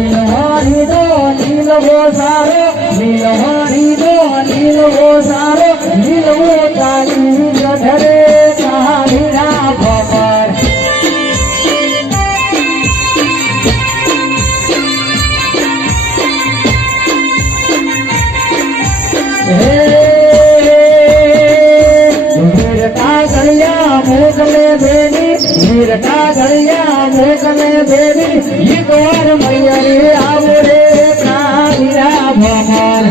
નીલવાણી દો નીલવો સારો નીલવાણી દો નીલવો સારો નીલવો ચાલી ગઢરે કાળીના ભમર मोगले देवी वीरता गलिया मोगले देवी एक बार मैया रे आवो रे कालिया भमर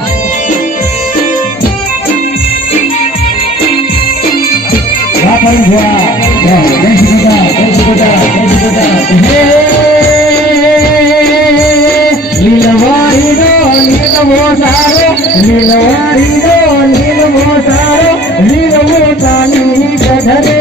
लीलवारी दो नीलवो सारो लीलवारी दो नीलवो सारो नीलवो चाली गधरे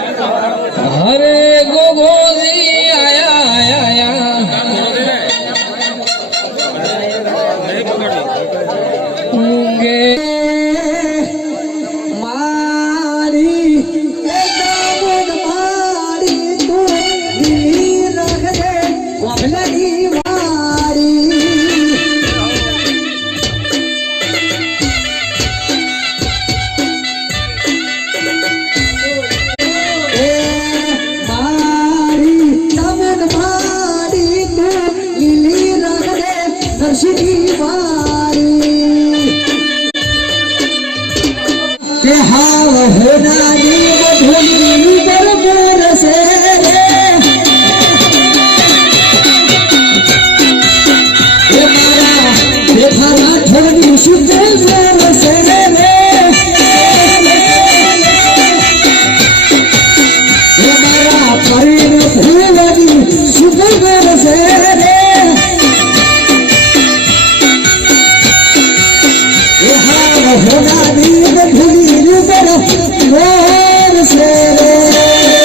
अरे गोगोजी आया आया आया मुंगे मारी दामन मारी तू दिली रख दे वबलगी मारी दर्शनी मारी के हाव होना नीव धुनी बरबर से ये मारा देखा ठोनी शुद्ध जोर से ये मारा परीन फूलनी शुद्ध जोर से होना नींद भूली तरफ मोर से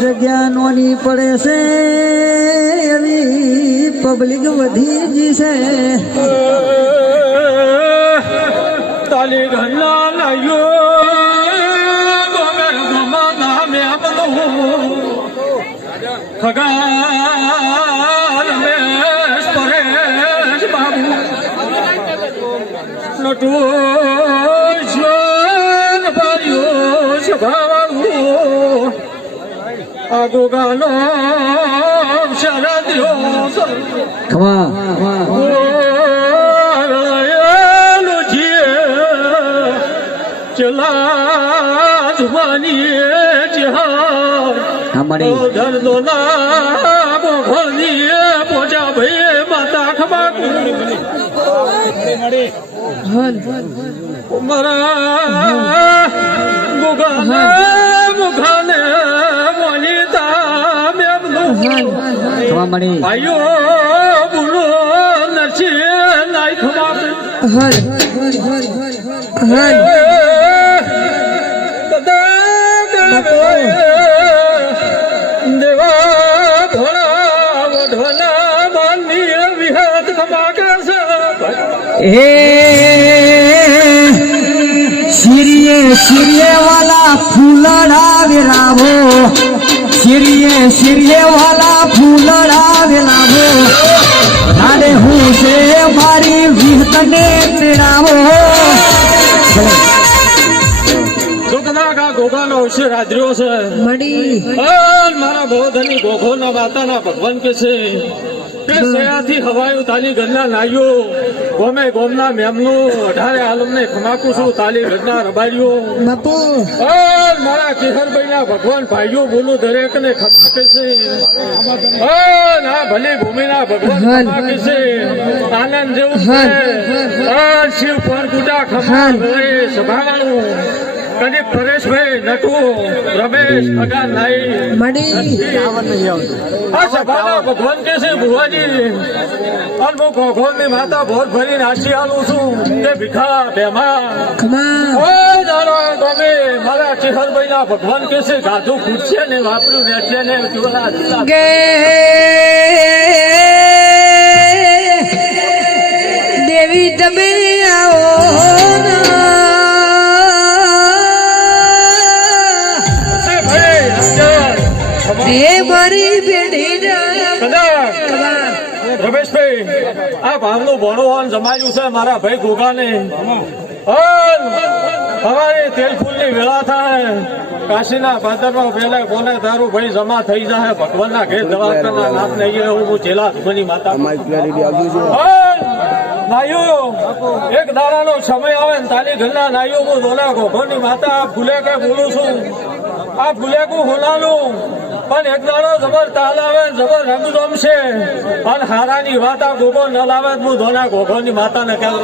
જગ્યા નોની પડે છે એવી પબ્લિક વધી જી છે તાલી ઘરના લાયો ગોગર ગોમા નામે આપનું ખગા રમેશ પરેશ બાબુ નટુ શ્વન ભાઈઓ સભાવાળું આ ગોગાનો શરદ્યો ખમા ચલા જુમાની અમારી ધરનો નામ ભણી પોજા ભાઈ માતા ખબા મારા ગુગાને મુખાને મોનિતા મેમનું ખમા મળી ભાઈઓ બોલો નરસિંહ નાઈ ખબા હર હર દેવા ભોળા વઢોલા માનની વિહત ખમાકસ હે શિરિયે વાલા ફૂલડા વેરાવો શિરિયે વાલા ફૂલડા વેરાવો રાડે હું છે મારી વિહતને તેરાવો ગોગાનો અવસર હાજર્યો છે મળી મારા બહુધની ગોગોના માતાના ભગવાન કે છે શેરાથી હવાયું તાલી ઘરના નાયો ગોમે ગોમના મેમનું 18 આલમને ખમાકું છું તાલી ઘરના રબાડ્યો બાપુ મારા કિશોરભાઈના ભગવાન ભાઈઓ બોલું દરેકને ખમાકે છે ના ભલે ભૂમિના ભગવાન ખમાકે છે આનંદ જેવું છે શિવ પર ગુડા ખમા સભાવાળું કદી પરેશભાઈ નટુ રમેશ અગા નાઈ મળી આ સભાના ભગવાન કે છે ભુવાજી અલ્મો ભગવાનની માતા ભોર ભરીને આશી આલું છું તે ભીખા બેમાં ખમા ઓ જાણો ગમે મારા ચિહરભાઈના ભગવાન કે છે ગાધું ખૂટશે ને વાપર્યું ને એટલે ને જોડા ગે દેવી તમે આવો એ મારી બેડી રમેશભાઈ આ ભાવનું ભણો જમાડ્યું છે મારા ભાઈ ગોગાને સવારે તેલ ફૂલની વેળા થાય કાશીના ભાદરમાં પેલા કોને તારું ભાઈ જમા થઈ જાય ભગવાનના ઘેર દવાખાના નાથ નહીં હું જેલા ધુમની માતા નાયો એક દાડાનો સમય આવે ને તાલી ઘરના નાયો હું દોલા ગોગોની માતા આ ફૂલે કે બોલું છું આ ફૂલે કું હોનાલું પણ એક દાડો જબર તાલ આવે જબર રંગ રમશે અને હારાની વાત આ ગોગો ન લાવે હું ધોના ગોગોની માતાને કેમ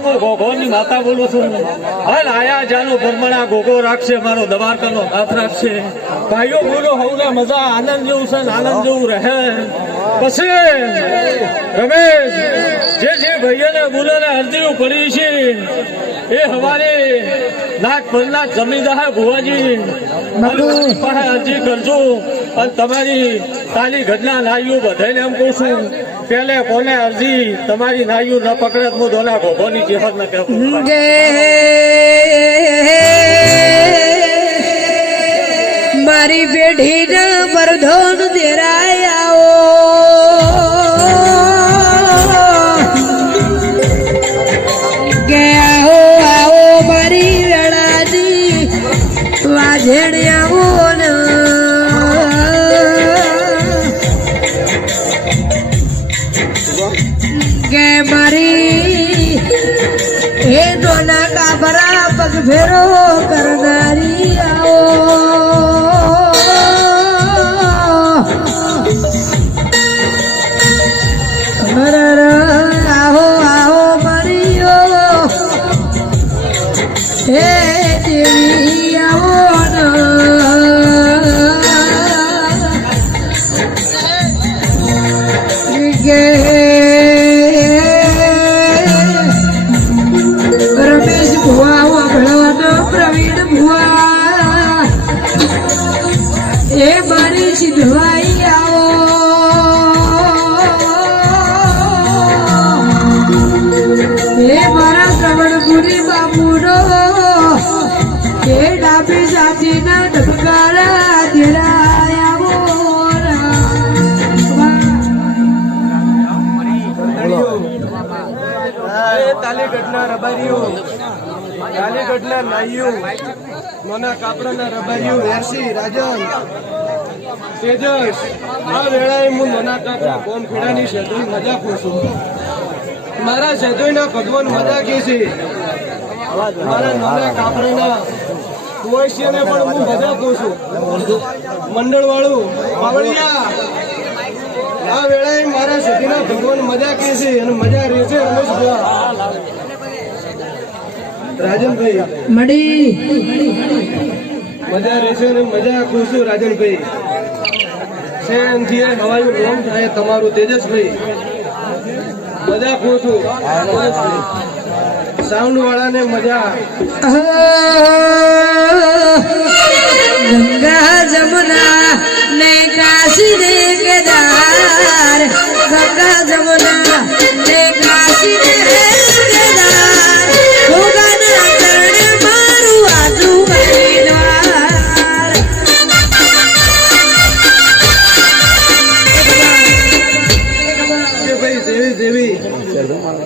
હું ગોગોની માતા બોલું છું અને આયા જાનું પરમણા ગોગો રાખશે મારો દવારકાનો હાથ રાખશે ભાઈઓ બોલો હવને મજા આનંદ જેવું છે ને આનંદ જેવું રહે પછી રમેશ જે ભાઈઓને બોલે અરજીઓ પડી છે એ હવારે નાક પરના જમી દા ભુવાજી પાસે અરજી કરજો અને તમારી તાલી ઘરના નાઈઓ બધાને એમ કહું છું પેલે કોને અરજી તમારી નાઈઓ ન પકડે હું દોના ગોગોની જેહર ન કહેવું મારી બેઢી ના મરધોન દેરાય આવો ફેરો કરનારી આવો આવો આવો મારીઓ રબારીઓ, ગાલીગઢના નાઈઓ, નોના કાપરાના રબારીઓ, વેરસી, રાજન, તેજસ, આ વેળાએ હું નોના કાપરા કોમ ખેડાની શેતોઈ મજા ખુશું. મારા શેતોઈના ભગવાન મજા કે છે. મારા નોના કાપરાના કુવાસીને પણ હું મજા કહું છું. મંડળ વાળું બાવળિયા, આ વેળાએ મારા સતીના ભગવાન મજા કે છે અને મજા રહેશે. રાજનભાઈ મળી મજા રહેશે અને મજા ખુશું. રાજનભાઈ શેરથી હવાયું નામ થાય તમારું તેજસભાઈ મજા ખુશું. સાઉન્ડ વાળાને મજા. ગંગા જમુના ને કાશી ને કેદાર, ગંગા જમુના ને કાશી ને કેદાર, ભોગાના ચરણે મારું આજુ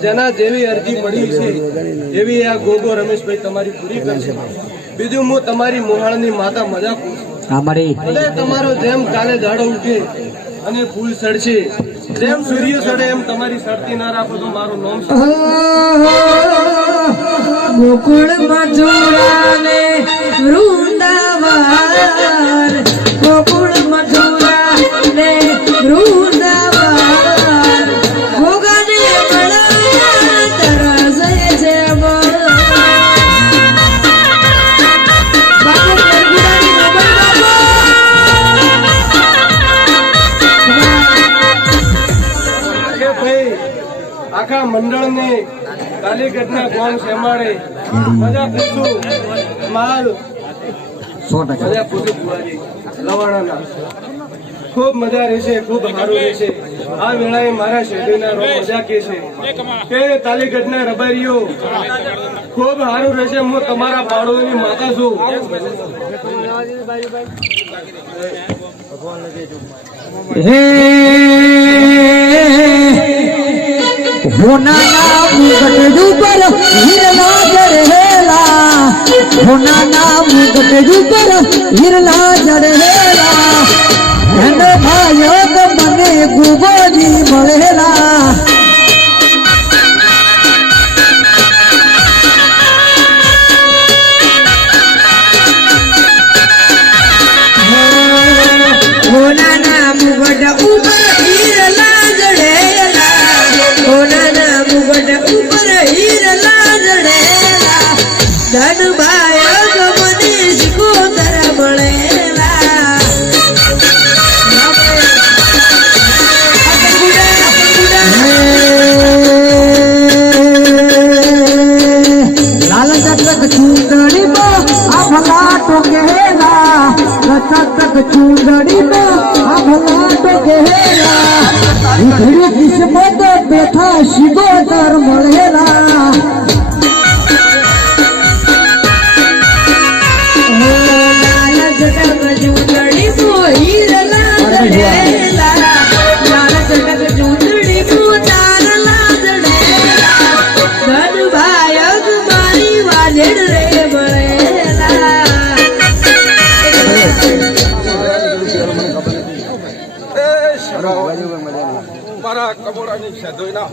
જેના જેવી અરજી મળી છે એવી આ ગોગો રમેશભાઈ તમારી પૂરી કરશે. બીજું હું તમારી મોહાળની માતા મજા પૂછું. અને તમારો જેમ કાલે ઝાડો ઉઠે અને ફૂલ સડશે, જેમ સૂર્ય સડે એમ તમારી સડતી ના રાખો તો મારું નામ ગોકુળ મથુરા ને વૃંદાવન, ગોકુળ મથુરા ને વૃંદાવન, ભોગાને મળવા તરસે છે આખા મંડળને કાલીગઢના ગામ શેમાડે મજા પૂછું. માલ મજા પૂછું કુવારી લવાણાના ખૂબ મજા રહેશે, ખૂબ સારું રહેશે. આ વેળાએ મારા શેઠીના રો મજા કે છે કે કાલીગઢના રબારીઓ ખૂબ સારું રહેશે. હું તમારા પાડોની માતા છું. હોનાના મુગટ ઉપર હિરલા જડેલા, હોનાના મુગટ ઉપર હિરલા જડેલા, ધન ભાયો તો મને ગુગોજી મળેલા. હોનાના મુગટ ઉપર હિરલા જડેલા, હોનાના મુગટ ઉપર હિરલા જડેલા, ધન ભાયો તો મને સિકોતર મળેલા. લાલ ચટક ચૂંદડીમાં આભલા ટોકેલા, ચટક ચૂંદડીમાં આભલા ટોકેલા, ઉઘડી કિસ્મત બેઠા સિકોતર મળેલા. લાલ ચટક ચૂંદડીમાં હીરલા જડેલા, લાલ ચટક ચૂંદડીમાં તારલા જડેલા, ધન ભાયક મારી વાજેડ રે મળેલા. મારા કબોડાની શેઠોઈના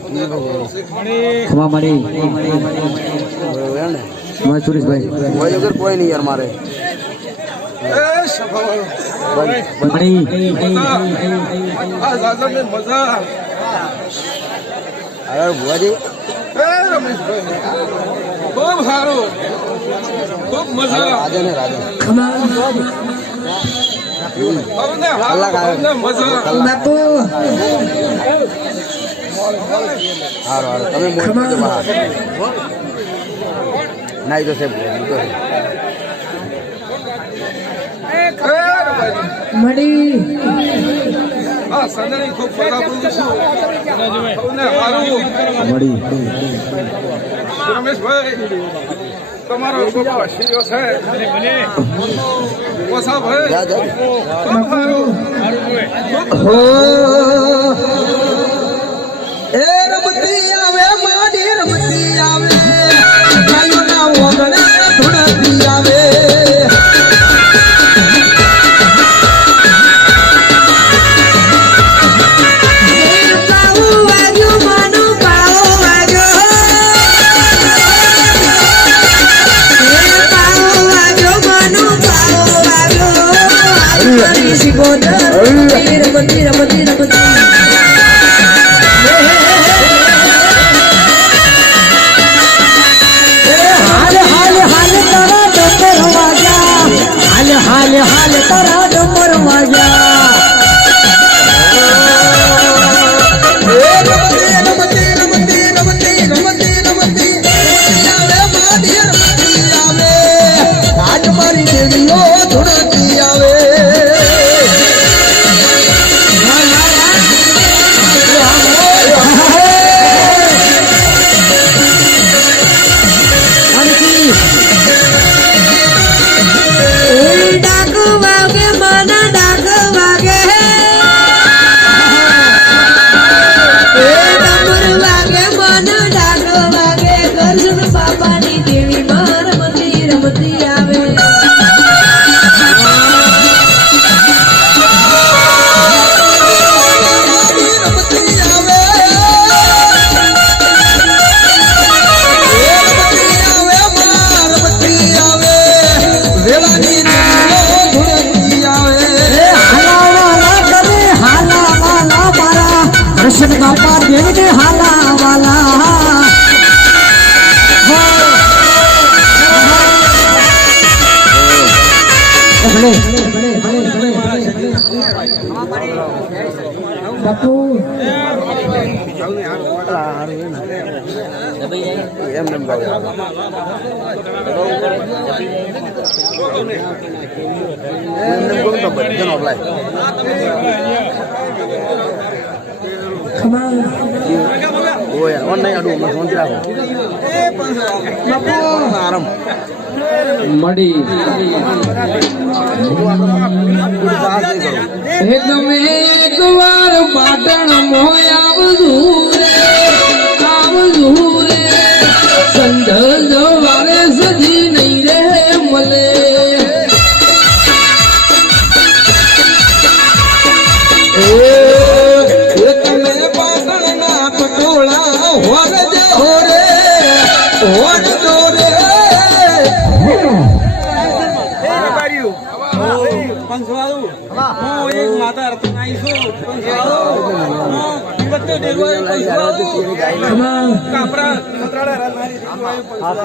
ખમા મળી સુરેશભાઈ કોઈ નહીં યાર મારે મળી મજા. અરે ભુવાજી રમેશભાઈ ખૂબ સારું, ખૂબ મજા. રાજા ને રાજા બાપુ હારો હારો તમે મોજ બહાર નાઈ તો સાહેબ મળી હા સંદરી ખૂબ બરાબર છું. મળી રમેશભાઈ તમારો ખૂબ આશીર્વાદ છે. ઓછા ભાઈ જા જા હો એ રમતી આવે માડી રમતી આવે દર્શન બાપા દેવને હાલા વાલા બાપુ એમ એમ ગાવ તો બધાનો અપ્લાય ઓય ઓનલાઈન આડું મને ફોન રાખો આરામ મળી એકદમ એક વાર પાટણ મોય આવજું રે સંધલ વારે સજી નહીં રે મલે તમે પાટણ ના પટોળા હોર જો રે હોર જો રે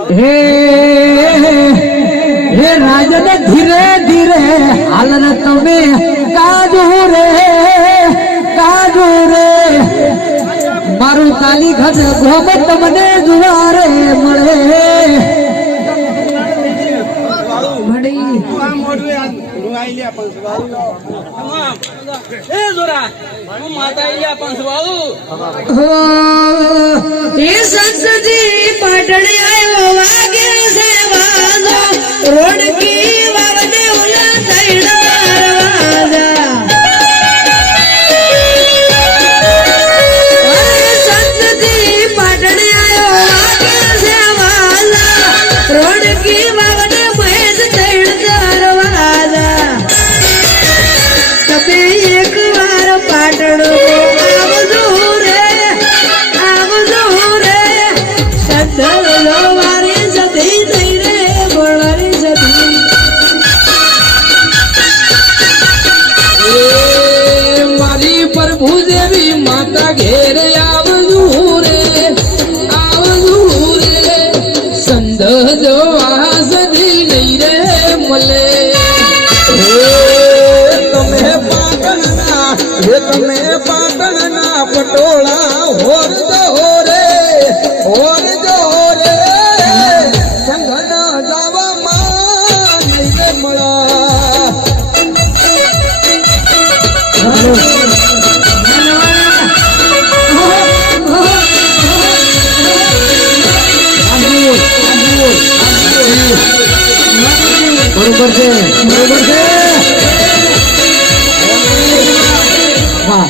હે રાજન ધીરે ધીરે હાલન તમે કાજુ રે મારું કાલી ઘટ ગોમ તમને જુવારે મળે સંતજી પાટણ આવ્યો વાગે છે વાજો રોડકી વાવને ઓલા દરવાજા સંતજી પાટણ આવ્યો વાગે છે વાજા રોડકી વાવને મહેશ દરવાજા તમે એક વાર પાટણ ભૂદેવી માતા ઘેર આવજું રે સંધ જવા સધી નહીં રે મલે તમે પાટણના પટોળા હોર જો રે સંઘના જવામાં નહીં મળા બરોબર છે વાહ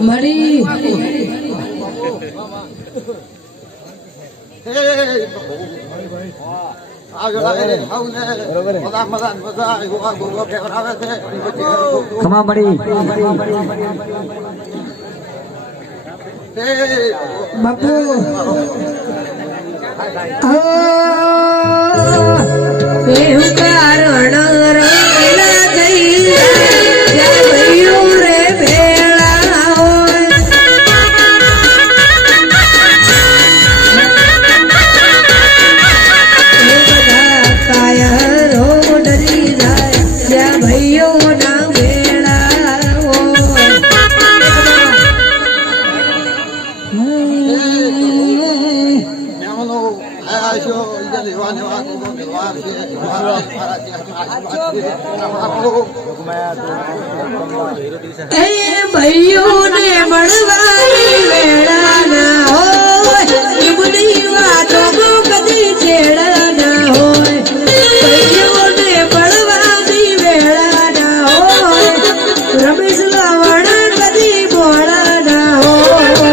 મળી ખમા મળી બાપુ એવું કારણ રંગલા થઈ જાય ભૈયો રે ભેળા હોય બધા કાયરો ડરી જાય જ્યાં ભૈયો ના ભેળા એ ભાઈઓ ને મળવાની વેળા ના હોય એમની વાતો કદી છેડા ના હોય ભાઈઓ ને મળવાની વેળા ના હોય રમેશ લાવણ કદી મોડા ના હોય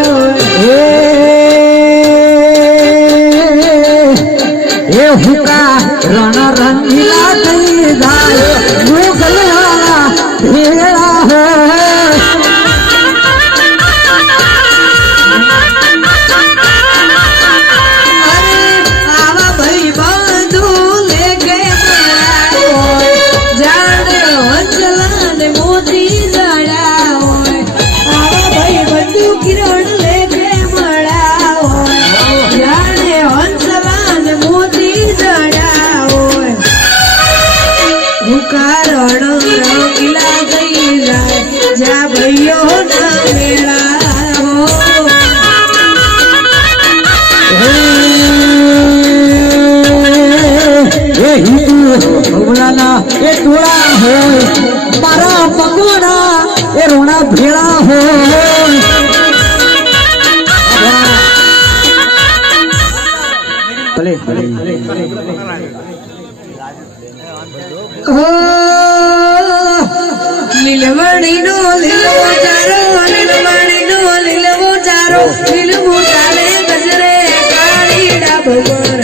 એ હુકા રણ રંગીલા થઈ જાય મુગલવાળા ભેળા હે અરે આવા ભાઈ બંધુ લેકે ગોડા એ રોણા ભેળા હોય ભલે લીલવણી નો લીલવો ચારો લીલવણી નો લીલવો ચારો લીલવું ચાલે ગજરે કાળીડા ભગવાન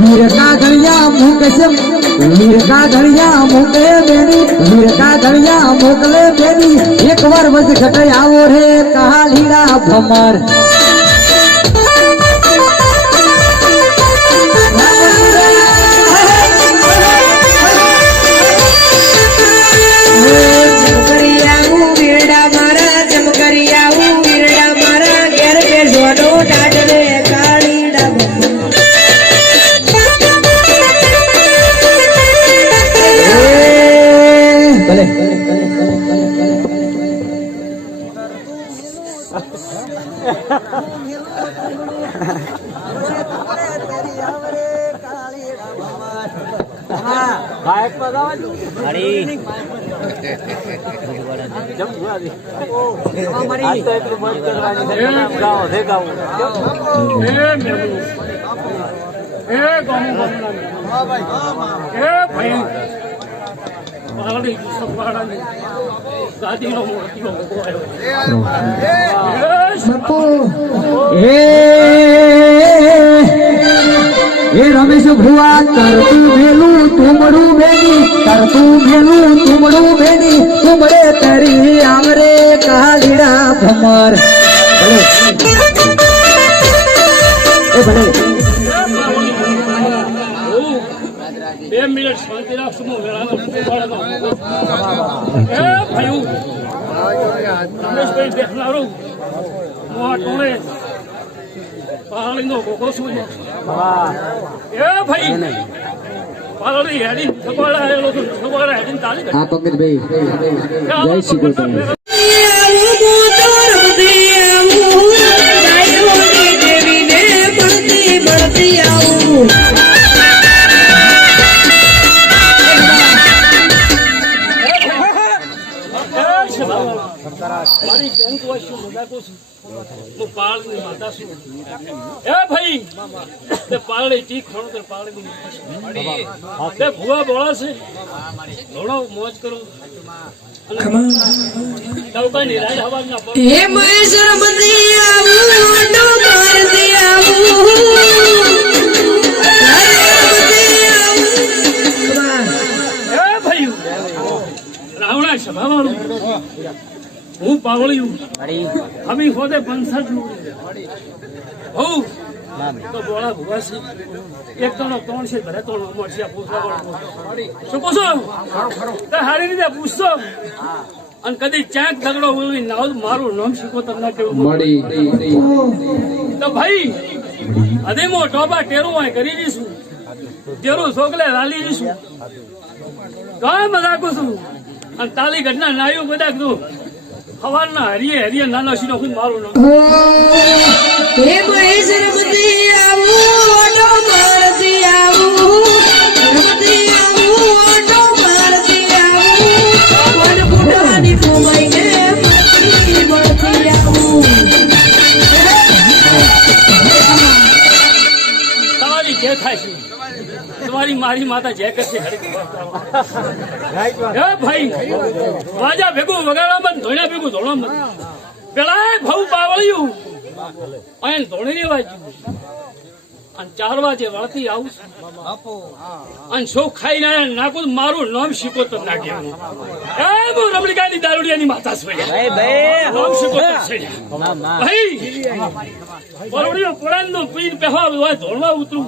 વીર કા ઘડિયા મૂકે છે વીર કા ઘડિયા મૂકે બેની વીર કા ઘડિયા મોકલે બેની એક વાર વજ ઘટે આવો રે કાલીડા ભમર ચમકરિયાવું વીરડા મારા ચમકરિયાવું વીરડા મારા ઘેર બેસવાનો ટાટલે કાળીડા ભગવાન ભલે એ રમેશ ભુવા તરતું ભેલું તુમડું બેની તરતું ભેલું તુમડું બેની તુમડે તરી આમરે કાલીડા ભમર ભલે એ ભલે 2 મિનિટ શાંતિ રાખશું હું વેળાનો એ ભાઈ રમેશભાઈ દેખનારું હું આ ટોળે પાળીનો ગોગો છું એ ભાઈ પાલડી હેડી સગવાડા આવેલો છું સગવાડા હેડીને તાળી હા પંકજભાઈ જય શ્રી કૃષ્ણ મારી બેન તો શું મજાકો છું હું પાળની માતા છું એ ભાઈ તે પાળડી ટીક ખણો તો પાળડી તે ભુવા બોળા છે ઘણો મોજ કરું નૌકાની રાઈડ હવાના હે મહેશ્વર મંદી આવું ઓટો મારતી આવું એ ભાઈ રાવણા સભાવાળું હું પાવળ્યું અમે હોદે 65 હોઉ તો બોળા ભુવા છે એક તો 3 છે ભરે તો મળશે શું પૂછો તે હારી રીતે પૂછશો અને કદી ચાંક દગડો બોલી નાવ મારું નામ શીખો તમને કેવું તો ભાઈ અધેમો ટોબા ટેરું હોય કરી દઈશું ટેરું છોકલે લાલી દઈશું કાંઈ મજાક છું અને તાલી ઘટના નાયું બધા કીધું હવારના હરીએ હરીએ નાનો સીનો હું મારું નામ હે મહેશ્વર મંદી આવું ઓટો મારતી આવું મંદી આવું ઓટો મારતી આવું કોણ ફૂટવાની કોમાઈને મળતી મળતી આવું તમારી જે થાય છે તમારી મારી માતા જે કરશે હે ભાઈ વાજા ભેગું વગાડવામાં ધોળ્યા ભેગું ધોળવામાં પેલા ભાવ પાવળ્યું અને ધોળી રેવા ગયું અને 4 વાગે વળતી આવું અને શો ખાઈ નાખું મારું નામ શીખો તો ના કેવું એ હું રમણીકાની દારૂડિયાની માતા છું નામ શીખો તો ભાઈ પરોડીઓ પુરાણનો પીર પહેવા હોય ધોળવા ઉતરું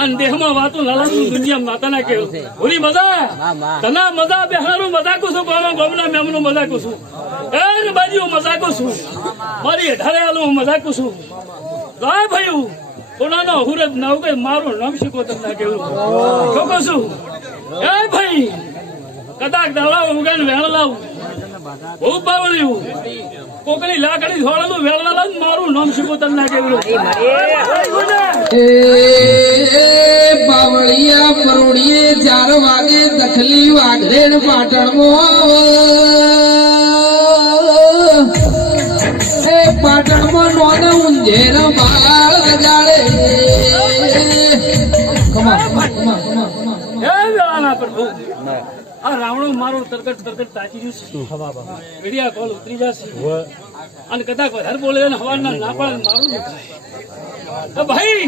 અને દેહમાં વાતું લાલાનું દુનિયા માતાના કેવું ઓલી મજા તના મજા બેહારું મજાકું છું ગોમના મેમનું મજાકું છું એ બાજુ મજાકું છું મારી 18 આલું મજાકું છું લા ભાઈ કોનાનો હુરત ના ઉગે મારું નામ શીખો તમને કેવું ચોખ્ખો છું એ ભાઈ કદાચ દાડા ઉગાને વેણ લાવું બહુ બાવળ્યું કોકની લાકડી થોડાનું વેળવાલા જ મારું નામ શિકોતર ના કેવું એ બાવળિયા પરોડીએ 4 વાગે દખલી વાઘરેણ પાટણમાં નોને ઊંઝેર બાળ વગાડે. હે વેળાના પ્રભુ આ રાવણો મારો તરકટ તાકી રહ્યું છે મીડિયા કોલ ઉતરી જશે અને કદાચ વધારે બોલે અને હવાના ના પાડે મારું દુખાય. ભાઈ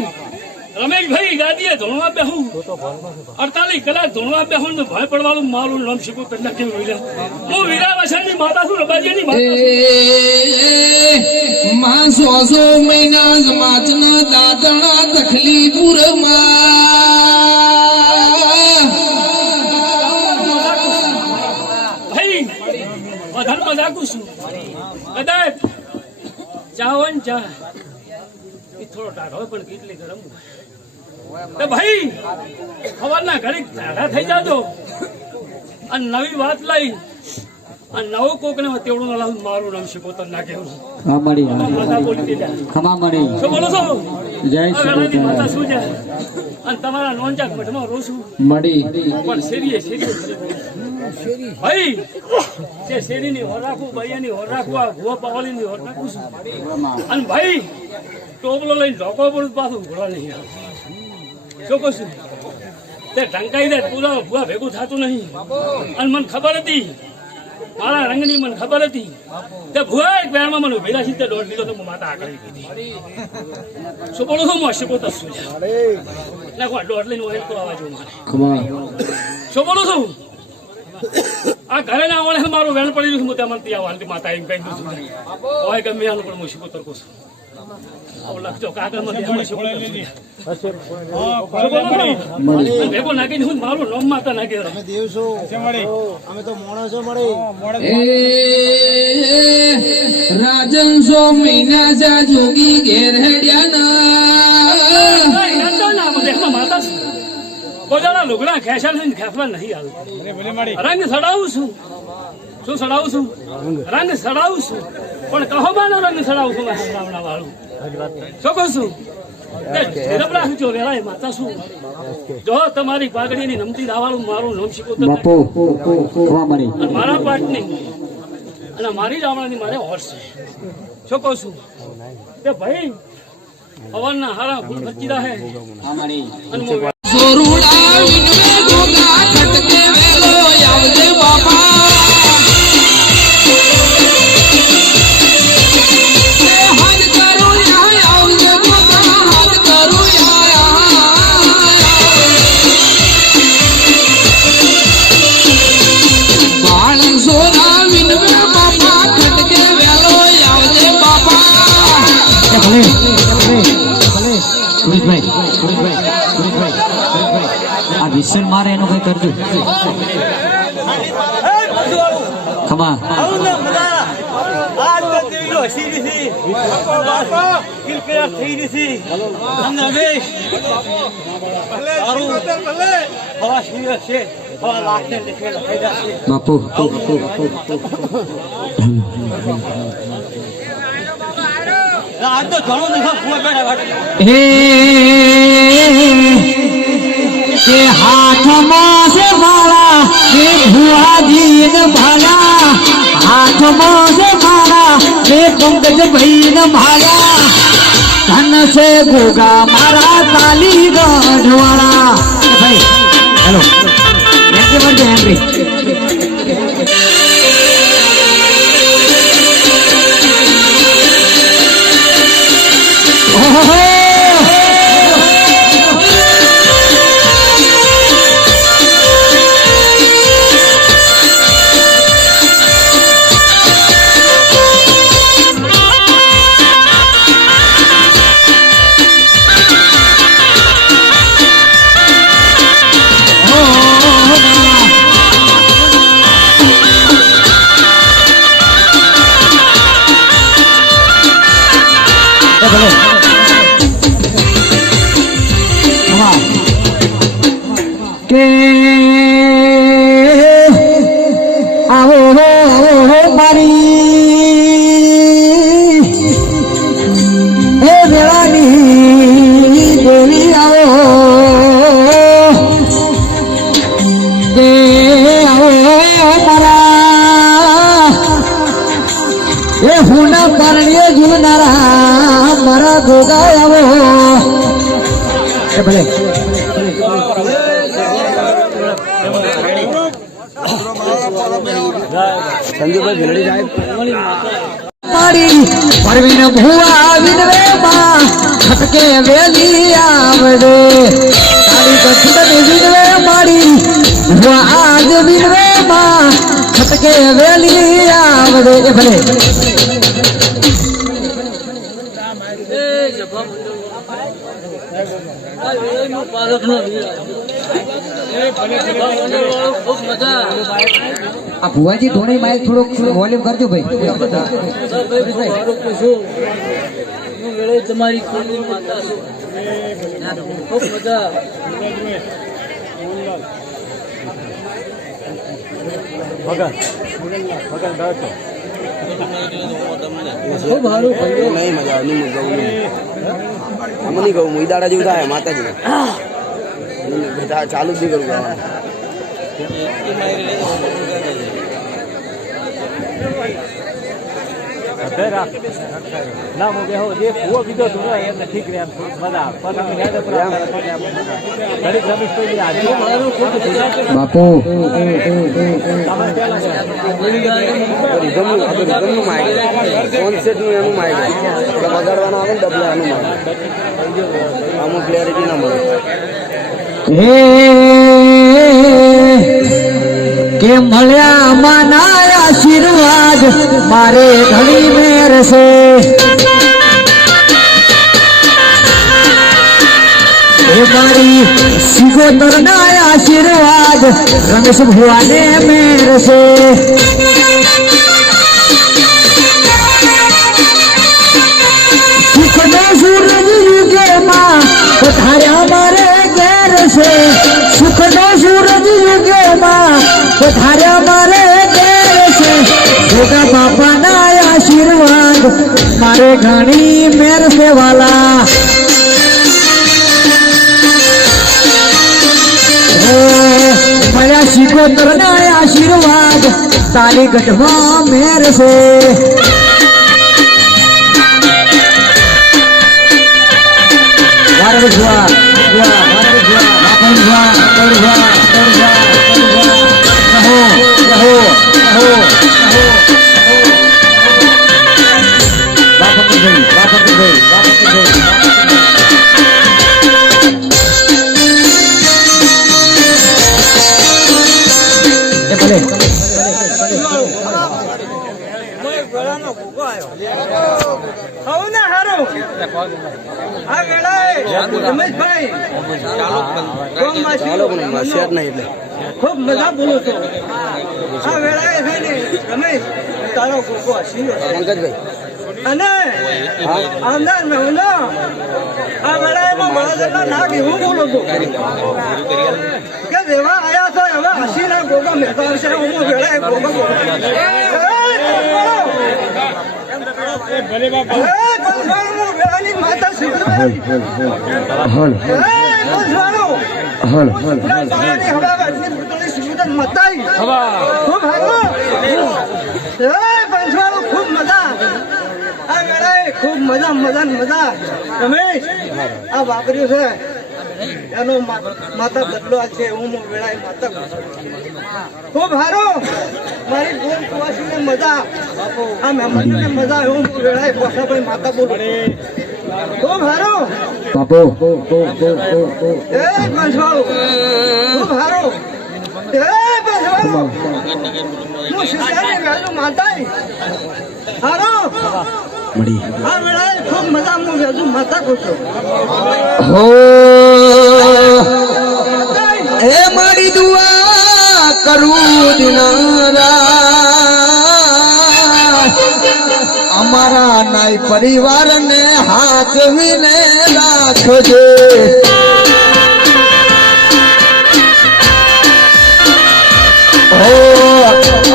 રમેશભાઈ ગાદીએ ધોણવા બેહું 48 કલાક ધોણવા બેહું તો ભય પડવાનું મારું નામ શીખું પેલા કેવું વીરા હું વીરા વસણની માતા છું રબાજીની માતા માં 100 મહિના સમાજના દાદણા તકલીપુરમાં વધારે મજાકું છું કદાચ ચા હોય ને ચા એ થોડો ટાઢો હોય પણ કેટલી ગરમ હોય ભાઈ સવારના ઘરે ટાઢા થઈ જાજો અને નવી વાત લઈ અને નવો કોક ને તેવડું ના લાવું મારું નામ શિકોતર ના કેવું માતા બોલતી શું બોલો છો માતા શું છે અને તમારા નોંચાક મઠમાં રોશું પણ શેરીએ ભાઈ તે શેરીની હોર રાખવું બૈયાની હોર રાખવું આ ભૂવા પાવાલીની હોર રાખવું છું અને ભાઈ ટોપલો લઈને ઢોકો પણ પાછું ઘોડા નહીં આવે શું કહું છું તે ઢંકાઈ દે પૂરા ભૂવા ભેગું થતું નહીં અને મને ખબર હતી મારા રંગની મને ખબર હતી તે ભૂવા એક વેરમાં મને ઉભી રાખી તે દોડ લીધો તો હું માતા આગળ દીધી શું બોલું છું હું શીખો તસું ના કોઈ દોડ લઈને હોય તો આવવા જેવું મારે શું બોલું છું આ ઘરે ના આવડે મારું વેણ પડી રહ્યું હું મને ત્યાં વાલતી માતા એમ કહી દઉં છું હોય ગમે આનું પણ હું શીખો તરકું છું આવું લખજો કાગળમાં ભેગો નાખીને હું મારું નામ માતા નાખી રાજન 100 મહિના જા જોગી ઘેર હેડ્યા માતા કોજાના લુગડા ખેંચા લઈને ખેંચવા નહીં આવે રંગ સડાવું છું શું સડાવું છું રંગ સડાવું છું પણ કહો બાનો રંગ સડાવું છું રાવણા વાળું શું કહું છું રાખજો વેળાએ માતા શું જો તમારી પાઘડીની નમતી દાવાળું મારું નામ શીખવું મારા પાટની અને મારી રાવણાની મારે હોર્સ છે શું કહું છું કે ભાઈ હવાના હારા ફૂલ ખર્ચી રહે અને સોરુડા વિનવે ગોગા ખટકે વેલો આવજે બાપા તે હદ કરું યા આવજે ગોગા હદ કરું યા બાળ સોરા વિનવે બાપા ખટકે વેલો આવજે બાપા આ વિસન મારે એનો કઈ કરજો ખમા બાપુ के हाथों से मारा ये भुआ जी न भागा हाथों से मारा ये पंकज भाई न भागा धन से गोगा मारा ताली गढ़वाड़ा भाई हेलो हेनरी મારી એ વેળાની દેવી આવો દે આવો મારા એ હુના પરણીએ જુનારા મારા ગોગા આવો ભલે સંજુભાઈ ભેલડી સાહેબ મારી પરવીન ભુવા વિનવે માં ખટકે વેલી આવડે તારી કથન વિનવે મારી ભુવા આજ વિનવે માં ખટકે વેલી આવડે એ ભલે આ ભુવાજી ધોણી માઇક થોડોક વોલ્યુમ કરજો ભાઈ તમારી માતા ખૂબ મજા ખૂબ સારું નહીં મજા આવે નહીં ગૌ આમ નહીં ગૌ મુઈદાડા જેવું થાય માતાજી ચાલુ જ નહીં કરું ગાવાનું ના મૂકે હો જે ભૂવો બીજો તું એમને ઠીક રહે મજા બાપુ રિધમનું માઇક કોન્સેપ્ટનું એનું માઇક વગાડવાનું આવે ને ડબલા એનું માઇક અમુક ક્લેરિટી ના મળે હે કે મળ્યા માના આશીર્વાદ મારે ઘણી મેર છે એ મારી સિગોતર ના આશીર્વાદ રમેશ ભુવાને મેર છે સુખનો સૂરજ યુગેમાં પધાર્યા મારે ઘેર છે સુખનો સૂરજ યુગેમાં પધાર્યા મારે ઘેર છે ભોગા બાપાના આશીર્વાદ મારે ઘણી મેર છે વાલા મળ્યા સિકોતર ના આશીર્વાદ તાલી ગઢમાં મેર છે ખૂબ મજા બોલું છું આ વેળાએ છે ને રમેશ તારો ગોગો હસી અને અંદર મહિનો આ વેળાએ બળદના નાક એવું બોલું છું કે દેવા આયા તો હવે હસીના ગોગા મહેતા છે હું વેળાએ ગોગો વેળાની માતા શીખવાડી ખૂબ મજા ખૂબ મજા મજા મજા રમેશ આ વાપર્યું છે એનો માતા બદલો છે હું વેળાએ માતા ખૂબ સારું મારી ગોમ કુવાસીને મજા આ મહેમાનને મજા હું વેળાએ પોસાભાઈ માતા બોલું ખૂબ સારું બાપુ એ પંચવાળું ખૂબ સારું એ પંચવાળું હું સીતાની વેલું માતા સારું મળી આ વેળાએ ખૂબ મજા હું વેલું માતા કહું છું હો એ મારી દુઆ કરું દિનારા અમારા નાય પરિવારને હાથવીને રાખજે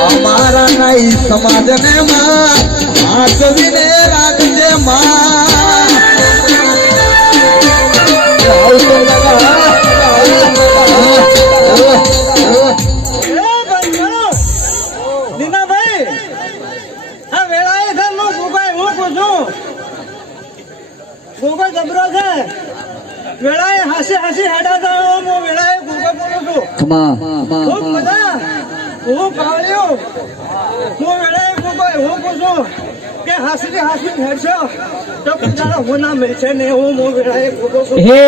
અમારા નહીં સમાજ ને માં હાથવીને રાખજે માં દીનાભાઈ આ વેળાએ છે હું ગોગાઈ હું પૂછું ગોગો જબરો છે વેળાએ હાસી હેડા થયો હું વેળાએ ગોગો બોલું છું ખૂબ મજા હું પાવલ્યો હું વેળાએ ગોગો હું પૂછું કે હાસી હેડશો તો કુદારા હું ના મળશે ને હું વેળાએ ગોગો હે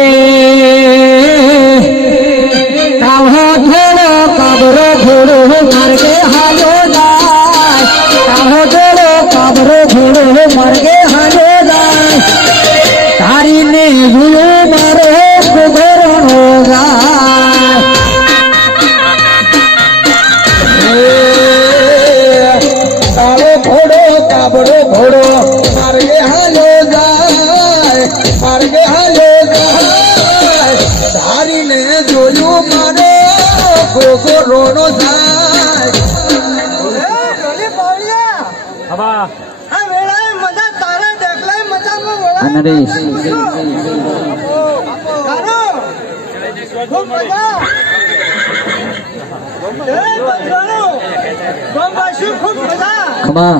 કાહો થોડો કાબરો ઘોડો માર્ગે હાલો જાય કાહો થોડો કાબરો ઘોડો માર્ગે હાલો જાય તારીને જોયો મારો ઘોડો જાય કાળો ઘોડો કાબરો ઘોડો માર્ગે હાલો જાય માર્ગે હાલો જાય તારીને જોયું મારો ગોગો રોડો જાય નરેશ ખૂબ મજા ખૂબ મજા ખમા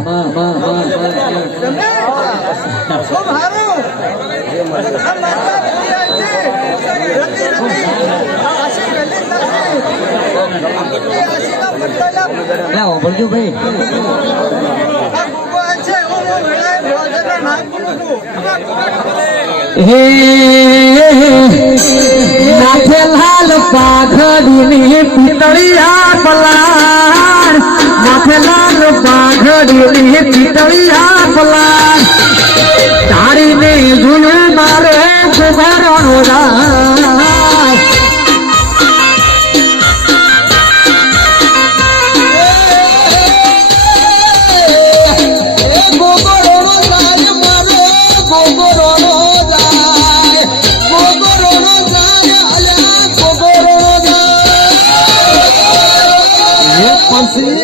ખૂબ સારું બોલજો ભાઈ હે નાથે લાલ પાઘડીની પિતળિયા પલાણ નાથે લાલ પાઘડીની પિતળિયા પલાણ તારીને જોયું મારે ઘોડો જાય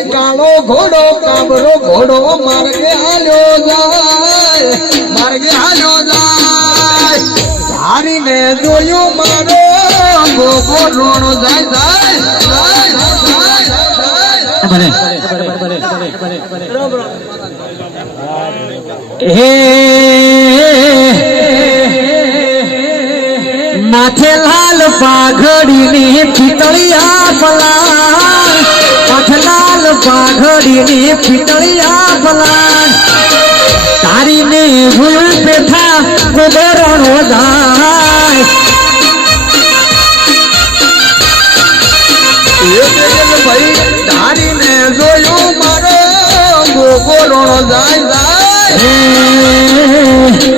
કાળો ઘોડો કાબરો ઘોડો માર્ગે હાલ્યો જાય માર્ગે હાલ્યો જાય ધારીને જોયું મારો ગોગો રોણો જાય હે નાથે લાલ પાઘડીની પિતળિયા પલાણ નાથે લાલ પાઘડીની પિતળિયા પલાણ તારીને ભૂલ બેઠા ગોબરણો જાય ભાઈ ધારીને જોયું મારો ગોગો રોણો જાય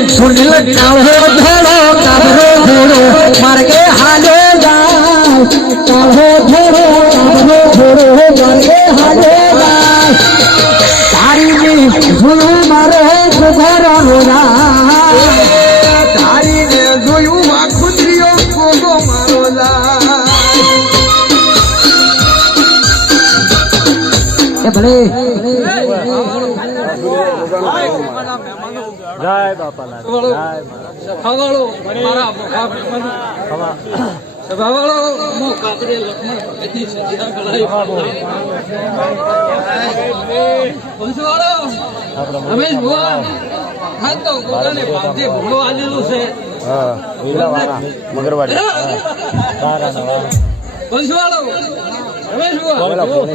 સુનિલ કાળો ધોળો કાબરો ઘોડો માર્ગે હાલો જાય કાળો ધોળો કાબરો ઘોડો માર્ગે હાલો જાય તારીની ભૂલ મારે ઘોડો જાય ધારીને જોયું આ ખુંદરીઓ ગોગો મારો જાય એ ભલે જય બાપાલા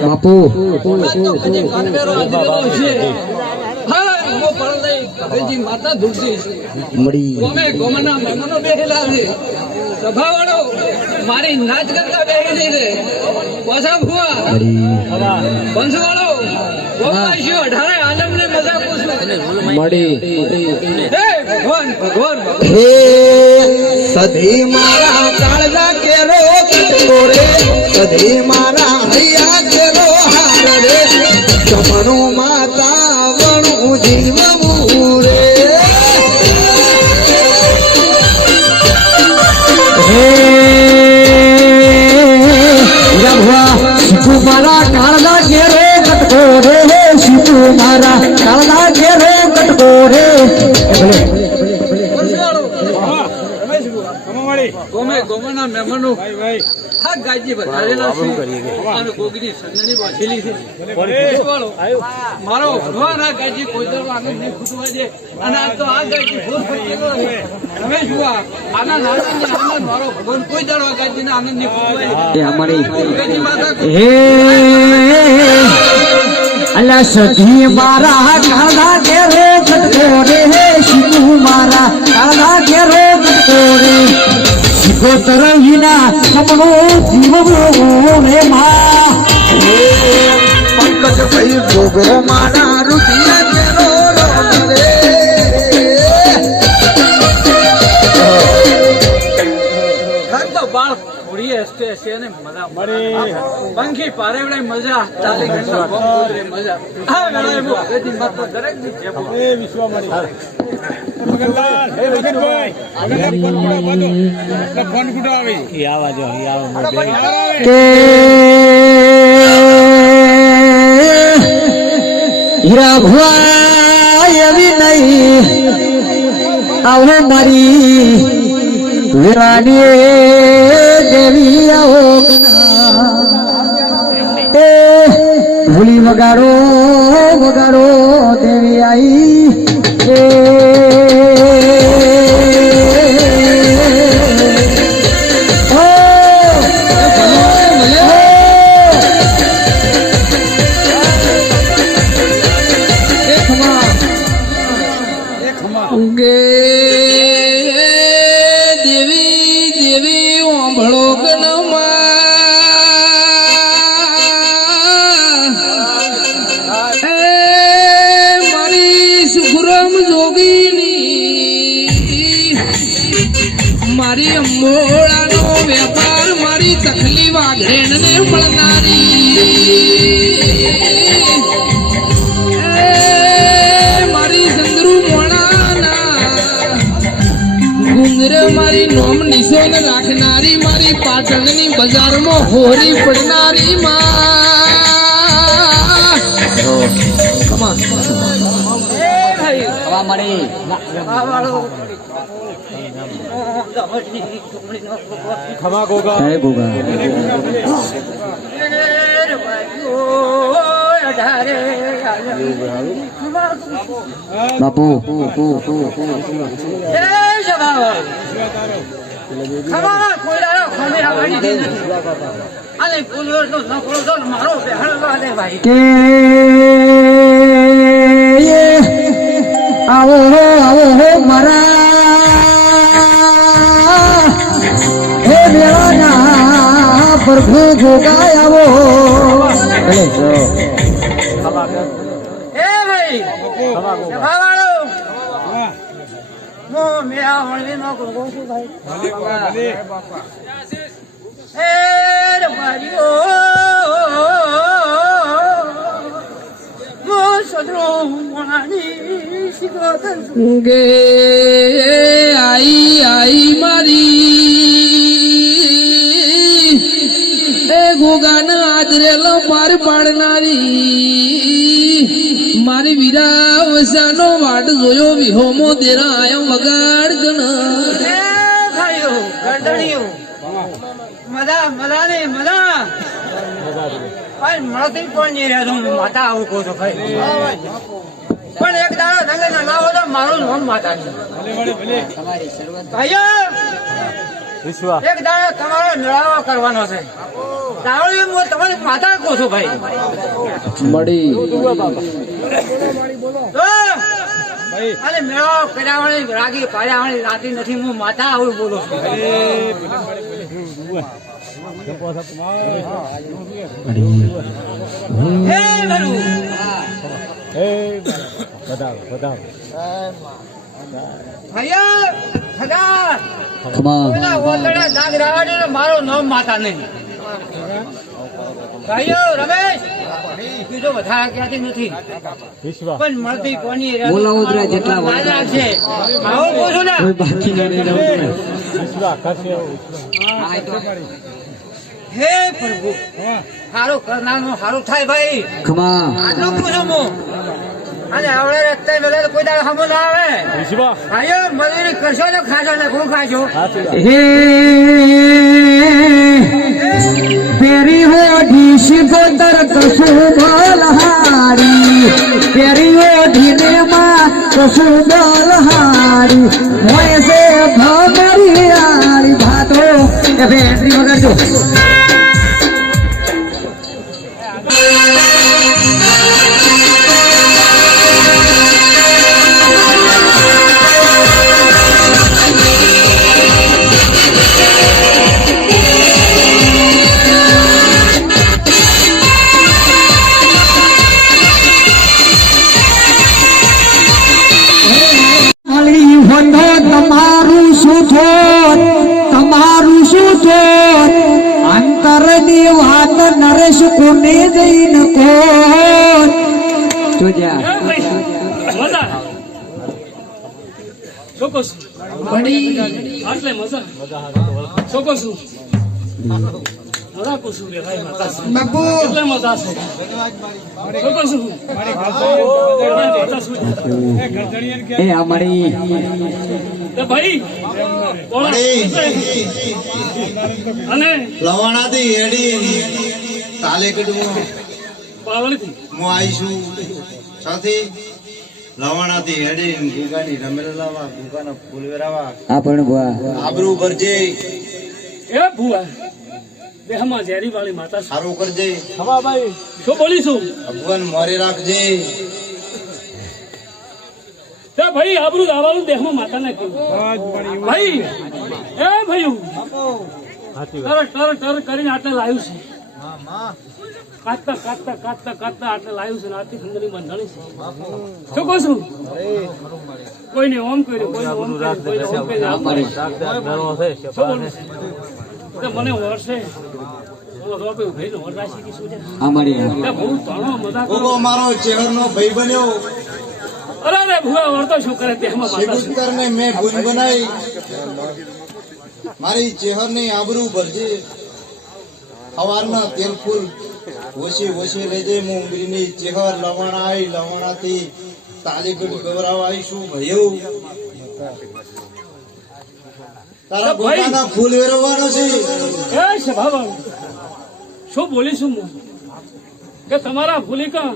બાપુ માતા ધૂળતી મળી ગોમના મહેમાનો બેઠેલા છે સભા વાળો મારી નાચ કરતા બેઠી છે પાછા ભુવા બંધ વાળો ગોપાઈઓ 18 આલમ ને મજા પૂછું મળી ભગવાન ભગવાન હે સધી મારા કાળજા કેરો કટકો રે સધી મારા હૈયા કેરો હાર રે જમણું માતા વણું જીવવું રે હે ભુવા મારા કાળના રે સીતુ મારા કાળના ઘેરે કટકો રે ગોમે ગોમના મહેમાનો હા ગાજી વધારેલા છે અને ગોગની સંદની બાંધેલી છે મારો ભગવાન આ ગાજી કોઈ દર આનંદ નહીં ખૂટવા દે અને આ તો આ ગાજી ભૂલ ફૂટેલો છે તમે જુઓ આના નાનંદ આનંદ મારો ભગવાન કોઈ દર આ ગાજીને આનંદ નહીં ખૂટવા દે અમારી ગાજી માતા હે અલા સધી મારા કાળના ઘેરે કટકો રે સીતુ મારા કાળના ઘેરે કટકો રે ગોતર વિના કમળો જીવવો રે માં પંકજ ભાઈ ભોગો મારા રૂપિયા કેરો રે તો બાળ થોડી હસ્તે હશે ને મજા મળે પંખી પારેવડે મજા ચાલી ઘંટો બોલે મજા હા વેળાએ મો ગદી મત દરેક ની જેબો એ વિશ્વ મળી મગનલાલ એ મગનભાઈ ફોન કુડો આવી ઈ આવા જો ઈ આવા કે હીરા ભુવા એવી નહીં આવો મારી વેરાની દેવી આવો એ ભૂલી વગાડો વગાડો દેવી આઈ એ મારી અંબોળાનો વેપાર મારી તકલી વાઘરેણને મળનારી મારી સંદરુ મોણાના ગુંદરે મારી નોમ નિશોન રાખનારી મારી પાટણની બજારમાં હોરી પડનારી માં હવા મળી ખમા ગોગા હે ગોગા બાપુ કે આવો આવો મારા હે મેળાના પ્રભુ ગોગાય આવો ગે આઈ આઈ મારી એ ગોગાના આદરેલો પાર પાડનારી મારી વીરાવસાનો વાટ જોયો વિહોમો દેરા આયો વગાડ મજા મજા ને મજા મળતી પણ નહીં રહ્યા માતા આવું કહું છું પણ એક દાડો ઢંગે ના લાવો તો મારું નામ માતા છે ભાઈઓ એક દાડો તમારો મેળાવો કરવાનો છે તાવળી હું તમારી માતા કહું છું ભાઈ મળી અને મેળાવો કર્યાવાળી રાગી પાડ્યાવાળી રાતી નથી હું માતા આવું બોલું છું હે ભરું મારો નામ માતા નહીં ભાઈઓ રમેશ બીજો વધારે ક્યાંથી નથી પણ મળતી કોની જેટલા છે આવું પૂછું ને બાકી હે પ્રભુ હારું કરનારનું હારું થાય ભાઈ ખમા આજનો પૂછું હું અને આવડે રસ્તે મેલે તો કોઈ દાડો હમો ના આવે ભાઈઓ મજૂરી કરશો ને ખાશો ને હું ખાશો હે પેરી ઓઢી શિગોતર કશું બલહારી પેરી ઓઢીને માં કશું બલહારી હોય છે ભમરી આળી ભાતો એ બેટરી વગાડજો તમારું શું થોત અંતરની વાત નરેશ કોને જઈને કોત જોજા હે ભાઈ મજા શું કહું છું આટલે મજા શું કહું છું મજા કહું છું રે ભાઈ માતા એટલે મજા છે શું કહું છું એ અમારી ભાઈ અને લવાણાથી હેડી તાલેકડું પાવલીથી હું આવીશું સાથે લવાણાથી હેડી ગુગાની રમેલ લાવવા ગુગાના ફૂલ વેરાવા આ પણ ભુવા આબરૂ કરજે એ ભુવા દેહમાં ઝેરી વાળી માતા છે. સારું કરજે શું બોલીશું ભગવાન મોરે રાખજે તે ભાઈ આબરૂ દાવાનું દેહમાં માતા ને કેવું ભાઈ એ ભાઈ ટર કરીને આટલે લાવ્યું છે કાચતા આટલે લાવ્યું છે ને આટલી સુંદરી બંધાણી છે શું કહું છું કોઈને ઓમ કર્યું કોઈને ઓમ કર્યું કોઈને ઓમ કર્યું આમ કર્યું. શું બોલું છું? તે મને વર્ષે અમારી બહુ તણો મજા કરો. ગોગો મારો ચેહરનો ભાઈ બન્યો અરે રે ભૂવા વર્તો શું કરે તેમાં માતા છે. શિબુતરને મેં ગુણ બનાવી મારી ચેહરની આબરૂ ભરજે સવારના તેલ ફૂલ ઓછી લેજે હું ઉંગરીની ચેહર લવાણાથી તાલીગઢ ગવરાવા આવીશું ભયું તારા ગોગાના ફૂલ વેરવાનો છે એ સભાવાળો શું બોલીશું હું કે તમારા ભૂલી કા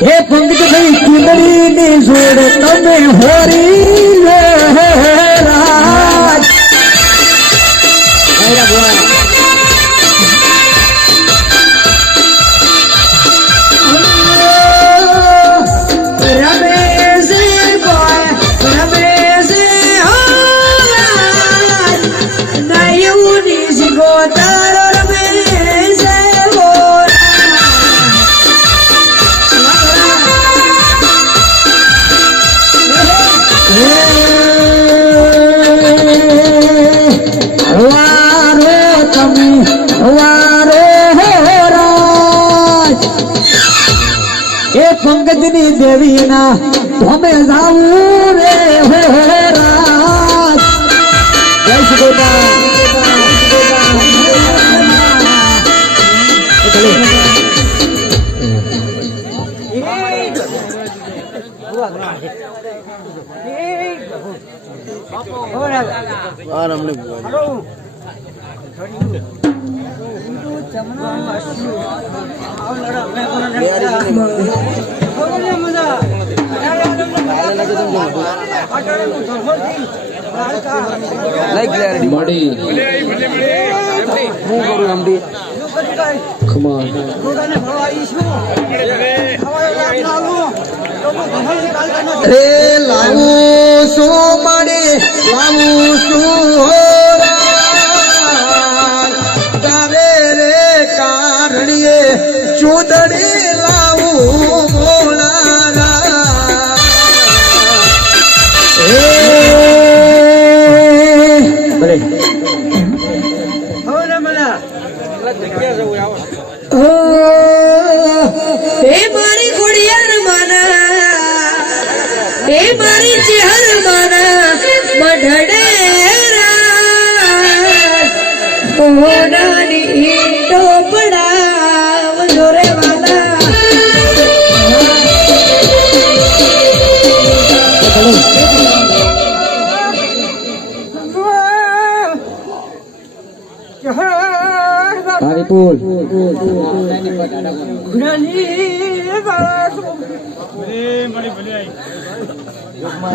હે પંકજભાઈ ચુંદડીની જોડે તમે હોરી રાજ પંકજની દેવીના તમે જાવું રે હો રાજ જય શ્રી મજા નહીં ક્લિયરિટી મળી શું કરું એમડી ખમા ગોગાને ભરવા આવીશું. હવે રાત ના આવું. તો હું ઘણી કાલ કરનો રે લાવું શું મળે લાવું શું તારે રે કારણીએ ચૂદડી લાવું મોળાના ભલે હવે ને મને એ મારી ખોડિયાર માના એ મારી ચેહર માના મઢડેરા ઓડાની ઈંટો પડાવજો રે વાલા હરિપુલ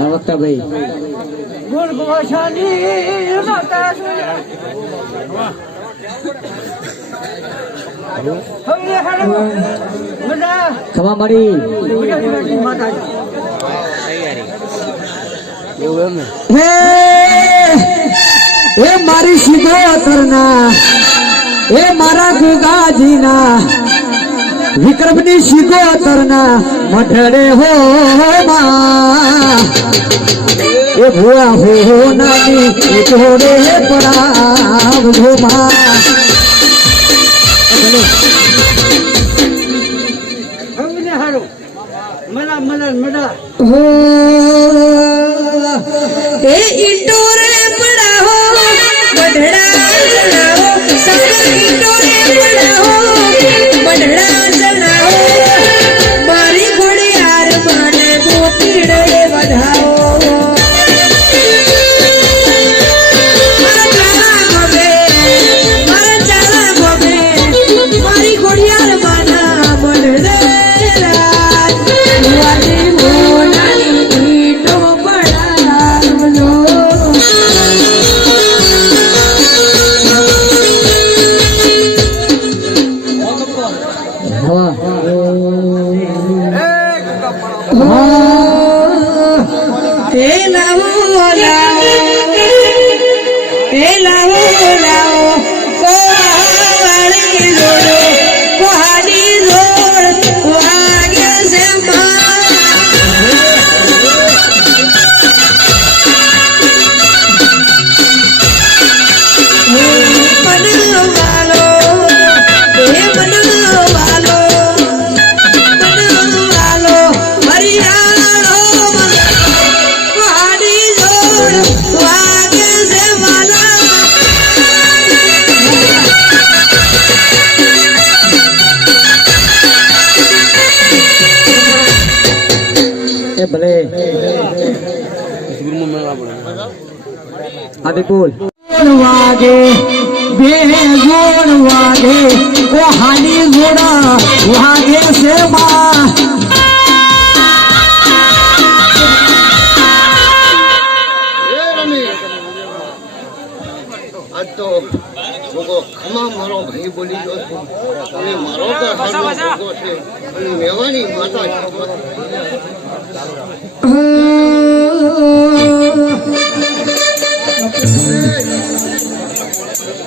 વક્તા ભાઈ ગુણ ગોશાની માતા હવે હાલો મજા ખમા મળી માતા એવું એમ ને હે એ મારી શિગોતરના એ મારા ગુગાજીના વિક્રમની શિગોતરના મઢડે હો માં એ ભુવા હો નાની એ જોડે પડાવજો માં હવે ને હાલો મજા મજા મજા હો એ ઈંટો રે પડાવો મઢડા ચડાવો સગા ઈંટો રે પડાવો મઢડા ચડાવો મારી ઘોડિયાર મને ગોપીડે વધાવો મારી ઘોડિયાર માના મઢડે ભલે આદિપુલ વાગે બે જોડ વાગે ઓ હાની જોડા વાગે છે માં આજ તો ભોગો ખમા મારો ભાઈ બોલી ગયો છું અને મારો તો હાલો ભોગો છે અને મેવાની માતા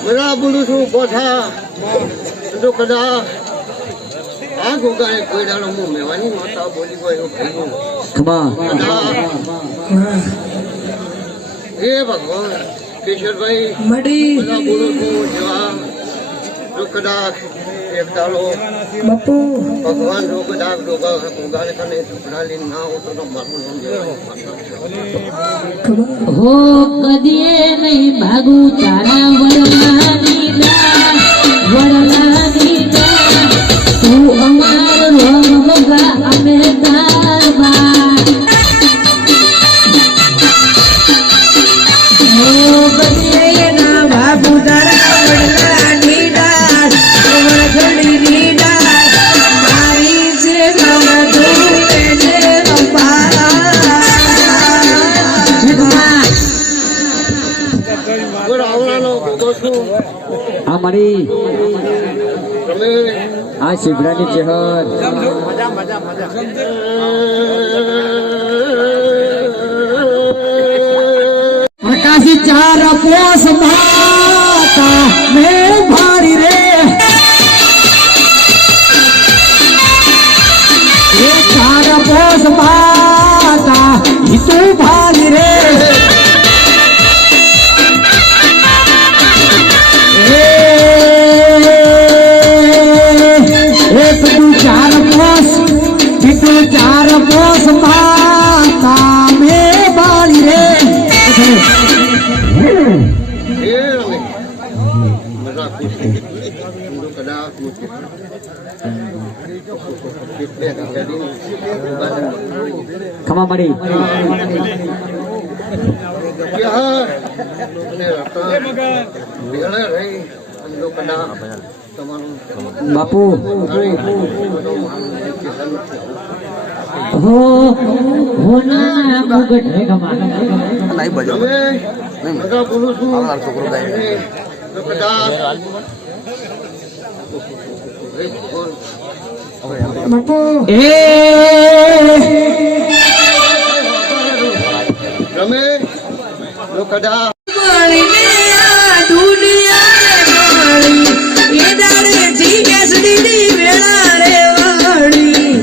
બધા બોલું છું બોઠા જો કદાચ આ ગોગાએ કોઈ દાડો હું મેવાની માતા બોલી ગયો ભાઈ હે ભગવાન કેશરભાઈ બધા બોલું છું જેવા જો કદાચ એક દાડો ભગવાન જો કદાચ ગોગાને કને ઝઘડા લઈને ના હોતો તો મારું નામ હો કદીએ નહીં ભાગું તારા વડલાની તું અમાર રોગ બગા અમે તારબા હો કદીએ ના ભાગું તારા વડલાની દાસ ઘડી મારી છે મારા ધોળે ને અંબા અમારી આ શિવડાની ચહેર આકાશી ચાર પોસ માતા મેં ભારી રે એ ચાર પોસ માતા તું ભારી રે ચાર પોસ માતા મેં બાળી રે ખમા મળી બાપુ હો હોના મુગટ હે કમા નહીં બજો નહીં બોલું છું અમારો છોકરો ગાય બાપુ એ રમે લોકડા મારીને આ દુનિયા મારી એ દાડે જીગસ દીદી વેળા રે વાળી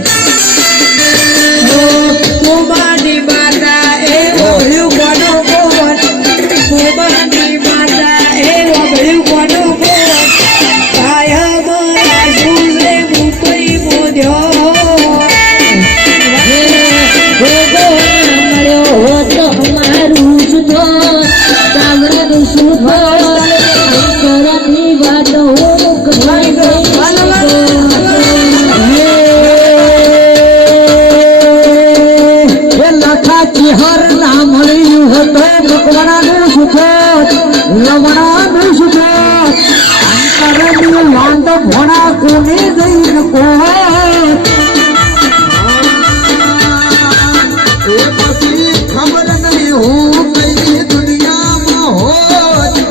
કોબાની માતા એ ઓળ્યું કોનો કોટ કોબાની માતા એ ઓળ્યું કોનો કોટ કાયમ રાજુલે મુકઈ બોધ્યો મળ્યો તો અમારું સુધો તાવડનું સુધો અંતરની વાતો કરાઈ લખા ચિહર ના મળ્યું હતો ભગવાનનું સુખો લવણાનું સુખો અંતરની વાંધો ભોણા કોને દઈ શકો એ પછી ખબર નહીં હું કઈ દુનિયામાં હોય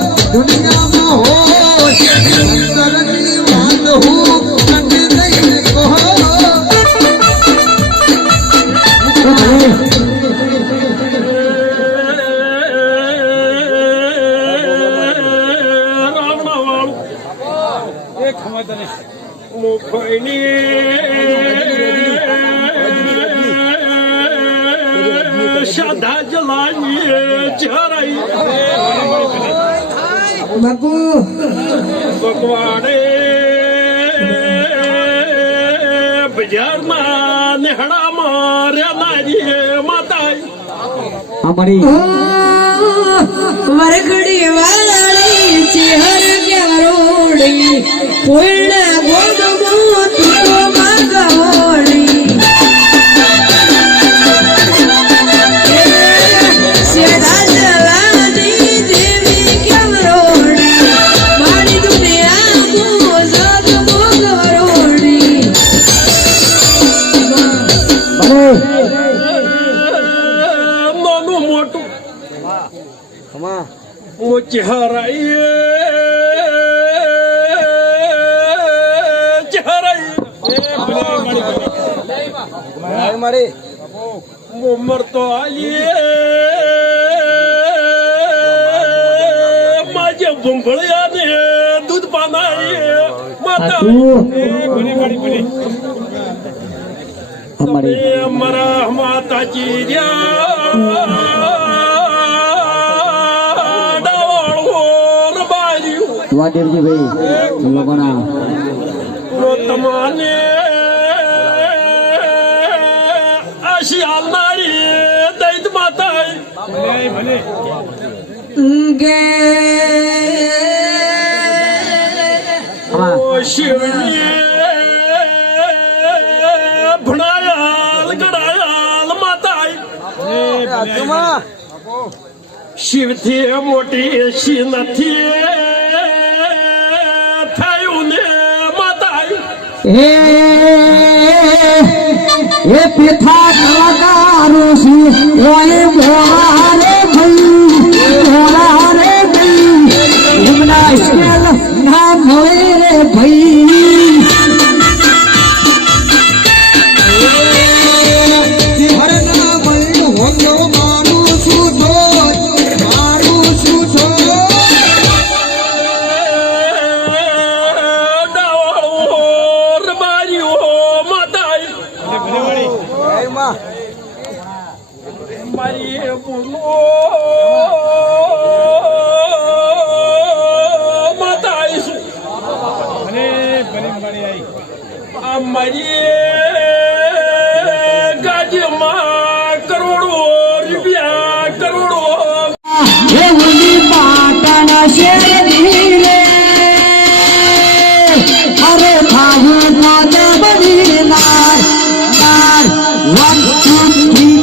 અંતરની વાત હું કદી નહીં કહો શ્રદ્ધા જલાવીએ ચરાઈ બાપુ ભગવાને બજારમાં નેહડામાં રેનારીએ માતાઈ અમારી વરખડી વાળી ચેહર ક્યારોડી કોઈના ગોદમો તુતો માગવડી સેડા જલાની દેવી ક્યારોડી મારી દુનિયા મોજબ મોગવરોડી નાનું મોટું ખમા ઓ ચહેરાઈએ મારી ઉમર તો આલીએ માજે ભૂંભળિયા ને દૂધ પાનાઈએ માતા અમારી અમારા માતાજી વાદેવજી ભાઈ લોકોના તમાને આશી દૈત માતા ગે શિવની ભણાયાલ ગણાયાલ માતા શિવથી મોટી શી નથી થયું ને માતા એ પેથા કલાકારો છે ઓય મોરા રે ભાઈ એમના સ્કેલ ના ભાઈ હરના બૈન હોંદો મારું શું ધોત મારું શું છો ગાજમાં કરોડો રૂપિયા કરોડો એ ઓલી પાટણ શેરી રે અરે ભાવું માતા બની નાર નાર 1 2 3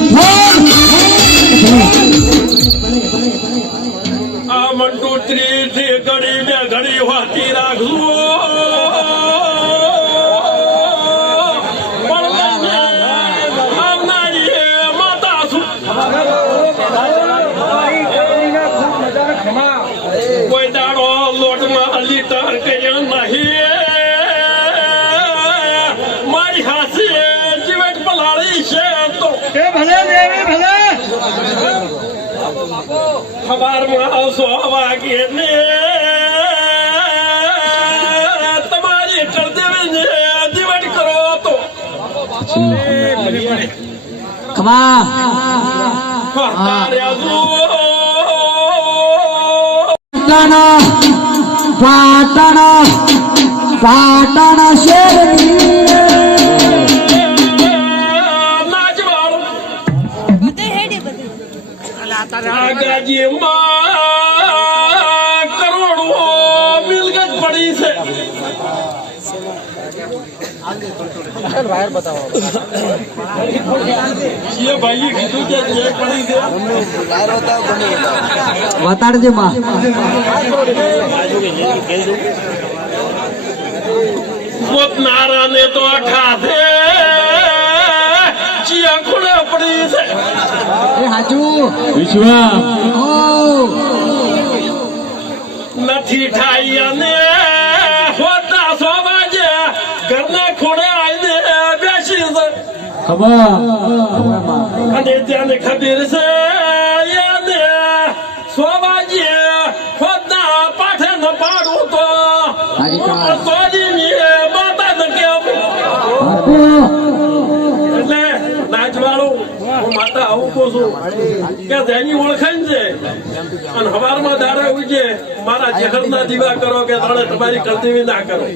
4 આ મંડોત્રી થી ઘડી ને ઘડી વાતી રાખજો કોઈ દાડો લોટમાં લીટર કર્યો નહીં મારી હાસી જીવટ પલાળી છે તો ભલે દેવી ભલે ખબરમાં 100 વાગે ને તમારી કર દેવી ને જીવટ કરો તો ખમા પાટણ પાટણ શેરી ગાજીમાં કરોડો મિલકત પડી છે જે ભાઈએ કીધું કે જે પડી છે વતાડજે માં પોતનારા ને તો ખાધે ચિયા ખુલે પડી છે એ હાચું વિશ્વા ઓ નથી ઠાઈ અને હોતા 100 વાગે ઘરના ખોડે આવીને બેસી છે ખબર અને ત્યાંને ખબર છે યાને 100 વાગે ખોદના પાઠે ન પાડું તો સોજીની માતા ને કેમ એટલે નાચવાળું હું માતા આવું કહું છું કે તેની ઓળખાણ છે અને હવારમાં દાડા ઉજે મારા ચહેરના દીવા કરો કે તમે તમારી કરદેવી ના કરો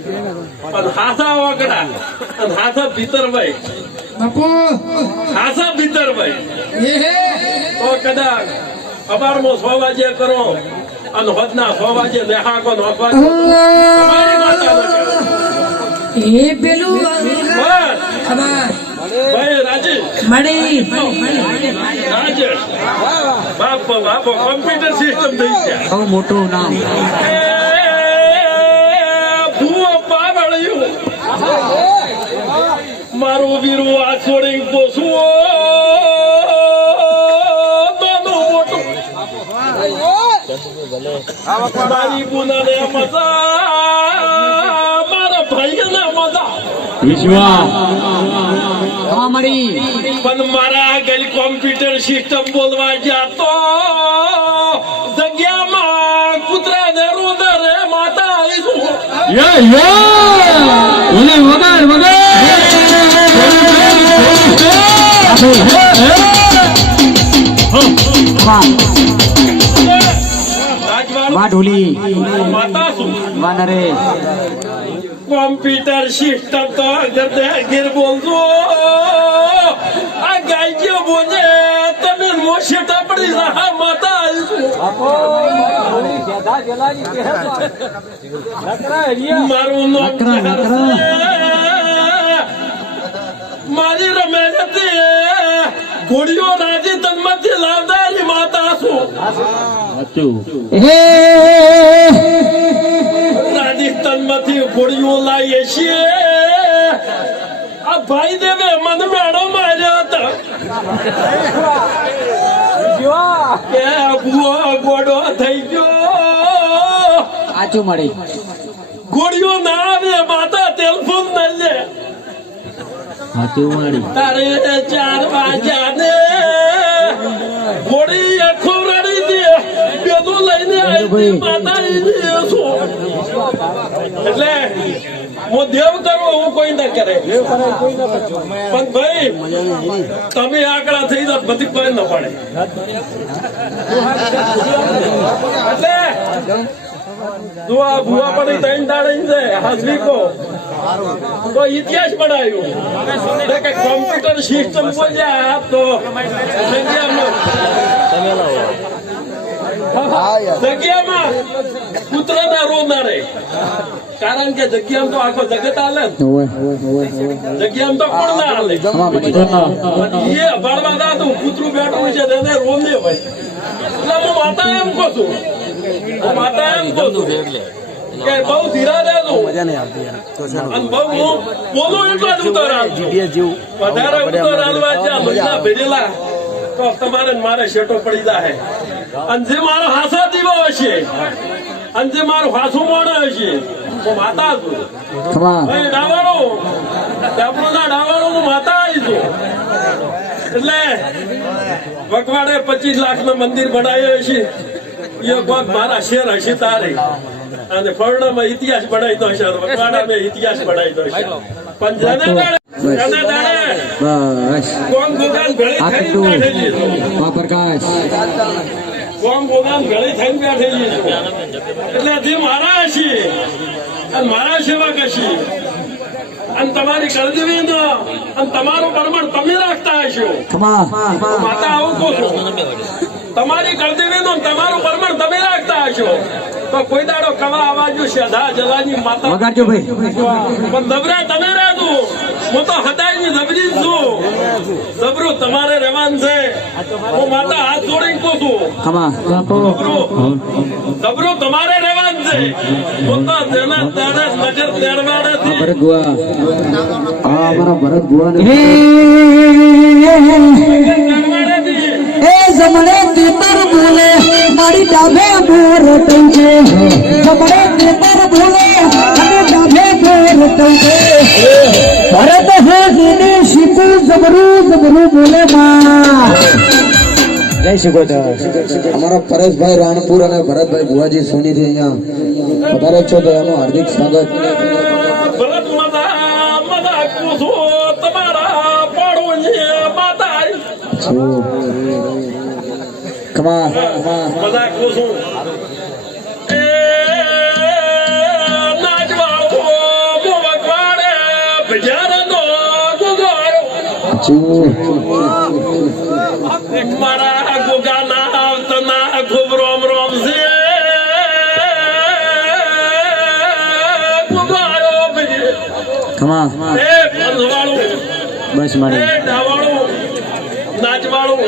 અને હાસા વગડા અને હાસા ભીતરભાઈ હાસા ભીતરભાઈ તો કદાચ હવારમાં 100 વાગે કરો અને હોદના 100 વાગે દેહાકો નોખવા તમારી માતા ના કરો એ પેલું બસ. ભાઈ રાજી મળી રાજેશ બાપો કોમ્પ્યુટર સિસ્ટમ થઈ ગયા બહુ મોટું નામ ભૂવો પાવળ્યું મારું વીરું આ છોડી પોસવું મોટું મારી બુનાને મજા મારા ભાઈને મજા વિશ્વા મળી પણ મારા આગળ કોમ્પ્યુટર સિસ્ટમ બોલવા ગયા તો જગ્યામાં કૂતરા ને રુદરે માતા આવીશું ઢોલી માતા શું વાનરે કોમ્પ્યુટર સિસ્ટમ તો ગીર બોલજો આ ગાય બોલે તમે મોશેટા પડી રહ્યા માતા આવીશું મારું નામ મારી રમે નથી ઘોડીઓ રાજી તન્મથી લાવદારી માતા છું રાજસ્થાન માંથી ઘોડીઓ લાવીએ છીએ આ ભાઈ દેવે મને મેળો માર્યો હતો કે ભૂવો ગોડો થઈ ગયો આચું મળી ગોળીઓ ના આવે માતા ટેલિફોન ના લે તારે 4 વાગ્યા ને ગોળી આખો રડી દે બેદો લઈને આવી માતા એટલે હું દેવ કરો હું કોઈ ના કરે પણ ભાઈ તમે આકડા થઈ જાવ બધી કોઈ ન પડે એટલે જો આ ભૂવા પડી ત્રણ દાડે છે હાજરી કો તો ઇતિહાસ બનાવ્યું કે કોમ્પ્યુટર સિસ્ટમ બોલ્યા તો જગ્યામાં પુત્ર ના રોનારે કારણ કે જગ્યામાં તો આખો જગત હાલે જગ્યામાં તો કોણ ના હાલે એ અભાડવા દાદુ કૂતરું બેઠું છે તેને રોને ભાઈ એટલે હું માતા એમ કહું છું માતા એમ કહું છું કે બહુ ધીરા રહેલું અને બહુ હું બોલું એટલો જ ઉતર વધારે ઉતર હાલવા જ્યાં મહિના ભેરેલા તો તમારે મારે શેટો પડી જાય અને જે મારો હાસો દીવો હશે અને જે મારું હાસું મોણ હશે હું માતા છું ડાવાળો ડાવાળો હું માતા આવી છું એટલે વકવાડે 25 લાખનું મંદિર બનાવ્યો છે એ કોક મારા શેર હશે તારે અને ફરણામાં ઇતિહાસ બનાવી દો છે વકવાડામાં ઇતિહાસ બનાવી દો છે પણ જાને દાડે કોમ ગોગાન ભેળી થઈને બેઠેલી કોમ ગોગાન ભેળી થઈને બેઠેલી એટલે જે મારા હશે અને મારા સેવક હશે અને તમારી કરજવી ન અને તમારું પ્રમાણ તમે રાખતા હશો માતા આવું કહું છું તમારી કરજવી નું તમારું પ્રમાણ તમે રાખતા હશો તો કોઈ દાડો કવા આવાજો શ્રદ્ધા જલાની માતા વગાડજો ભાઈ પણ દબરા તમે રાખો હું તો હદાય ની દબરી છું દબરું તમારે રહેવાનું છે હું માતા હાથ જોડીને કહું છું દબરું તમારે રહેવાનું છે હું તો તેના દાડે નજર તેડવાડેથી એ જમણે તીતર બોલે મારી ડાભે બોર થઈ છે જમણે તીતર બોલે અને ડાભે બોર થઈ છે ભરત હે જીને શીતલ જબરું જબરું બોલે માં જય શિકોતર અમારા પરેશભાઈ રાણપુર અને ભરતભાઈ ભુવાજી સોનીથી અહીંયા પધારે છો તો એનું હાર્દિક સ્વાગત મજાક છું એ નાચવાળો વગવાડે ભજારનો ગુગાયો મારા ગોગાના આવતના ખૂબ રોમ રોમ છે ગુગાયો એ પંજવાળું બસ મારે ડાવાળું નાચવાળું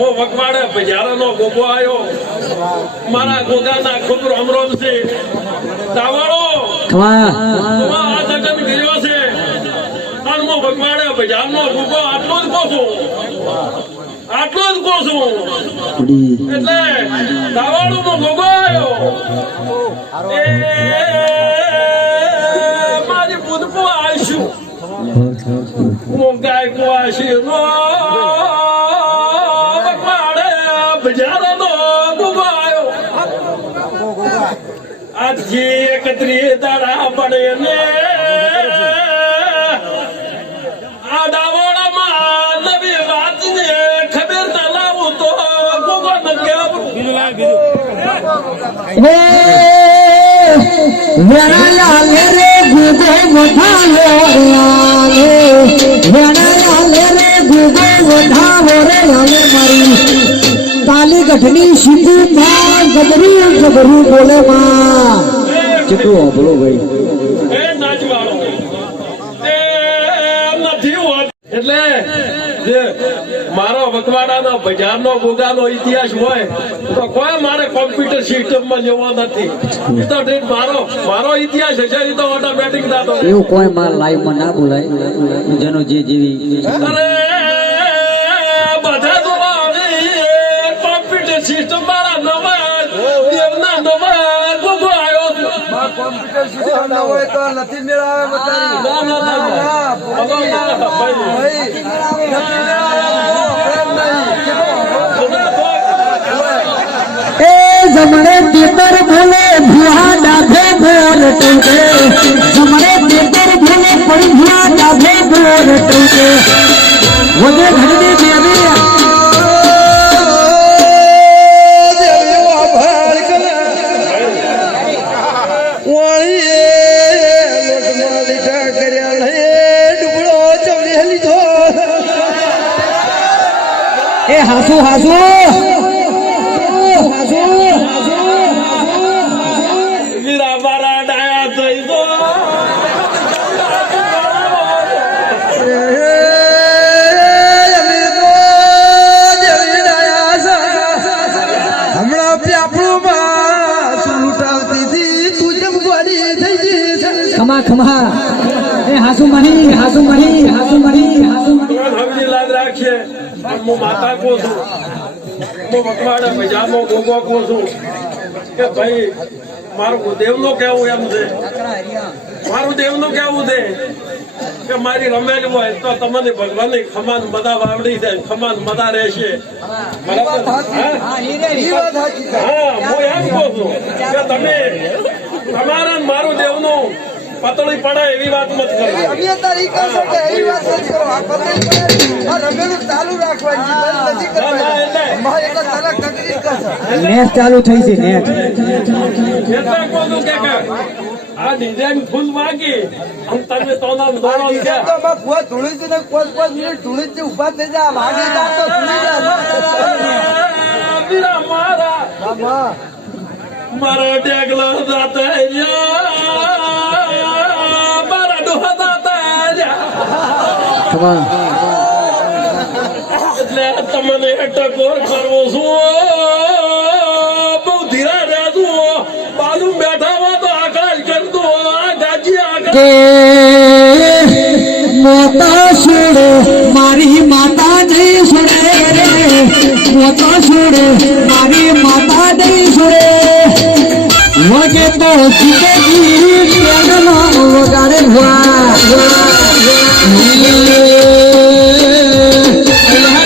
વગવાડે બજારનો ગોગો આવ્યો મારા ગોગાના ખૂબ રોમ રોમ છે તાવાળો આ લગન ગયો છે અને હું વગવાડે બજારનો ગોગો આટલો જ કહું છું એટલે તાવાળો નો ગોગો આવ્યો એ મારી પૂદપો આવીશું હું ગાય કો આશી આજથી 31 દાડા પડે ને આ ડાવાડામાં નવી વાત ને ખબર ના લાવું તો ગોગો ન કેવું વેણા લાલે રે ગોગો વધાવો વેણા લાલે રે ગોગો વધાવો રે લાલે મારી તાલી ગઠની સીધું માં જબરું જબરું બોલે માં કેટલું બોલો ભાઈ એ નાચવાળો એ નથી હોત એટલે જે મારો વકવાડાનો બજારનો ગોગાનો ઇતિહાસ હોય તો કોઈ મારે કોમ્પ્યુટર સિસ્ટમમાં જવો નથી તો મારો ઇતિહાસ હશે એ તો ઓટોમેટિક થતો એવું કોઈ માં લાઈવમાં ના બોલાય જેનો જે જેવી અરે બધા તો કોમ્પ્યુટર સિસ્ટમ મારા નવા દેવના નવા ગોગો આવ્યો કોમ્પ્યુટર સિસ્ટમ ન હોય તો નથી મેળાવે બતાવી. ના, ના, ના, ના. ભાઈ, નથી મેળાવે, પ્રેમ નહીં. એ જમણે તેતર ભોલે ભુવા ડાભે ભોર ટૂંકે જમણે તેતર ભોલે પણ ભુવા ડાભે ભોર ટૂંકે વધે ઘડી દેવી એ હાસુ હાસુ વીરા મારા ડાયા થઈ ગો. હમણાં આપણું માં લૂંટાવતી હતી તું જેમ ગોળી થઈ ગઈ. ખમા ખમા એ હાસુ મરી હાસુ મરી હાસુ મરી હાસુ મરી સમજી લાદ રાખશે. હું માતા કહું છું, હું મકવાડા પૈજામો ગોગો કહું છું કે ભાઈ મારું દેવનું કેવું એમ છે, મારું દેવનું કેવું છે કે મારી રમેલ હોય તો તમને ભગવાનની ખમાન મદા વાવડી છે, ખમાન મદા રહેશે. બરાબર? હા? હા, હું એમ કહું છું કે તમે તમારા ને મારું દેવનું પતળી પડે એવી વાત મત કરો. અમે તારી કરશો કે એવી વાત નથી કરો. આ પતંગ પડે આ રમેલું ચાલુ રાખવાની બંધ નથી કરવાની. મારે એટલે તારા કકરી કરશે. નેટ ચાલુ થઈ છે નેટ એટલે કહું છું કે આ ડિઝાઇન ફૂલ વાગી અને તમે તો નામ દોડો છે. તો માં ફુવા ધૂળી છે ને 5 મિનિટ ધૂળી જ ઉભા થઈ જા વાગે જા તો ધૂળી જા. વીરા મારા માં મારા ટેકલા દાતા મારા ડોહા દાતા ખમા એટલે તમને ટકોર કરવો છું. બહુ ધીરા રહેજો. બાજુ બેઠા હો તો આકાશ કરી દો. આ ગાજી આકાશ કે મોતા છોડે મારી માતા નહીં છોડે રે મોતા છોડે મારી માતા નહીં છોડે વગે તો જીતેજી પ્રેમનો વગાડે ભુવા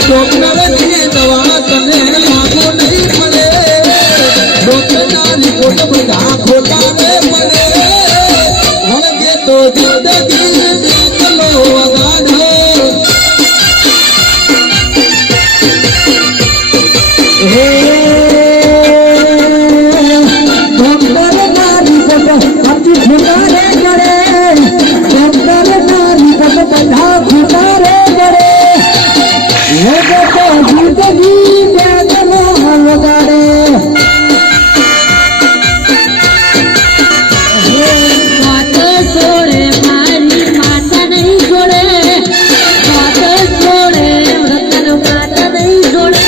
ડોક્ટરની દવા તને લાગો નહીં મળે ડોક્ટરના રિપોર્ટ બધા ખોટા ને મળે વગે તો જિંદગી પ્રેમનો વગાડે હે ડોક્ટર ના રિપોર્ટ હજી ખોટા રે કરે ડોક્ટર ના રિપોર્ટ બધા ખોટા રે કરે વગે તો જિંદગી પ્રેમનો વગાડે માતા છોડે મારી માતા નહીં છોડે માતા છોડે રતન માતા નહીં છોડે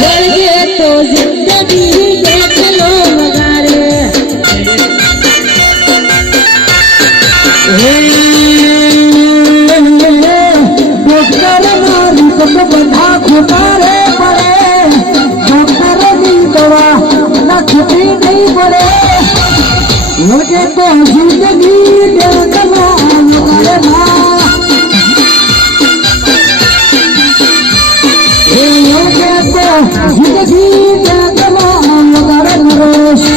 વળગે તો જિંદગી કેટલો વગાડે ડોક્ટર મારી તો બધા ખોટા રે પડે ડોક્ટરની દવા ના ખોટી નહીં પડે વગે તો જિંદગી ડેકમાં વગાડે ના એ વગે તો જિંદગી ડેકમાં વગાડે નરેશ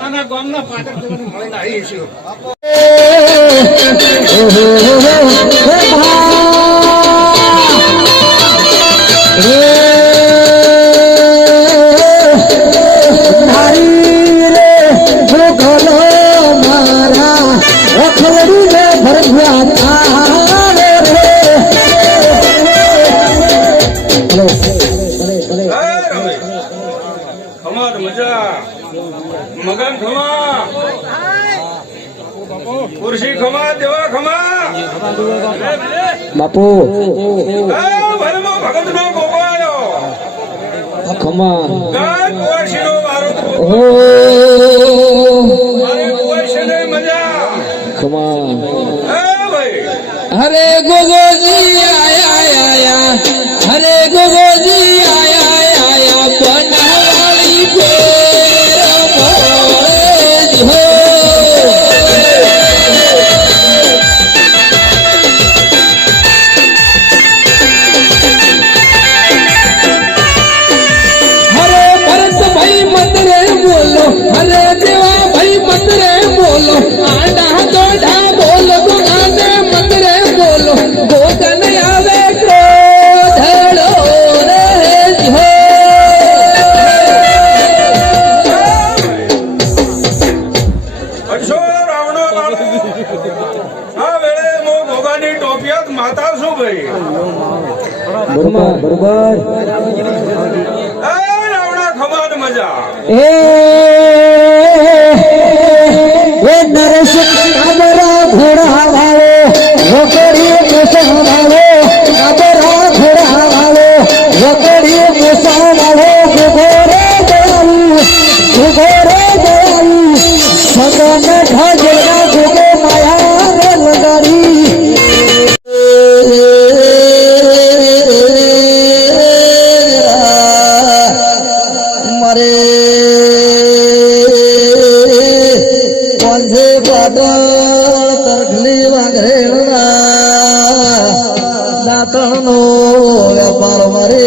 આના ગામના પાટક મળીને આવી છું. ખમા મજા મગન ખમા ખુરશી ખમા દેવા ખમા બાપુ ભલે ભગતનો ગોગો આવ્યો. ખમા ગાય કુંવરશીનો મારો ગોગો. ઓ મારે કુંવરશીને મજા. ખમા હે ભાઈ. હરે ગોગોજી આયા આયા હરે ગોગોજી આયા આયા બનાવાળી ફેર મોરે જો હરે ભરતભાઈ મંદરે બોલો હરે દેવા ભાઈ મંદરે બોલો આડા દોઢા બોલો ગુનાને મંદરે બોલો ગોગન આવે ક્રોધડો રે જો અચ્છો રાવણો બાળો. આ વેળે મો ગોગાની ટોપિયાત માતા શું ભાઈ? બરોબર બરોબર એ રાવણા ખમાન મજા. એ નરેશ કાબરા ઘોડા વાળો વકડી મોસા વાળો કાબરા ઘોડા વાળો વકડી મોસા વાળો ગુગોરે દયાલુ સગન ઢાજરા ગુગો માયા રે લગારી મારે પાંજે પાટણ તરખલી વાઘરેલના દાંતણનો વેપાર મારે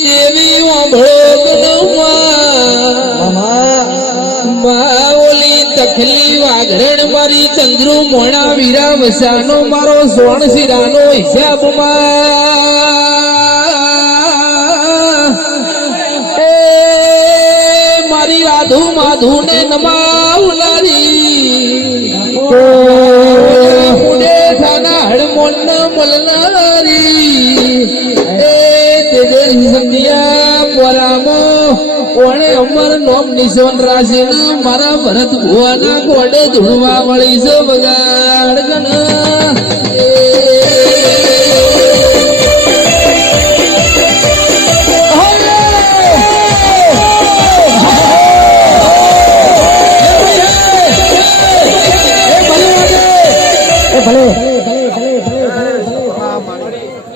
દેવી ઓલી તખલી વાઘરેણ મારી ચંદ્રુ મોણા વીરા વસાનો મારો સોણ શિરાનો હિસાબમાં એ મારી રાધુ માધુ ને નમાવનારી ઉડે થાના હડમોન મલનારી એ તેજલ સંધ્યા પોરામો કોણે અમર નોમ નિશાન રાશિ મારા ભરત ભુવાના કોડે ધૂળવા વળી છે બગાડ ગણા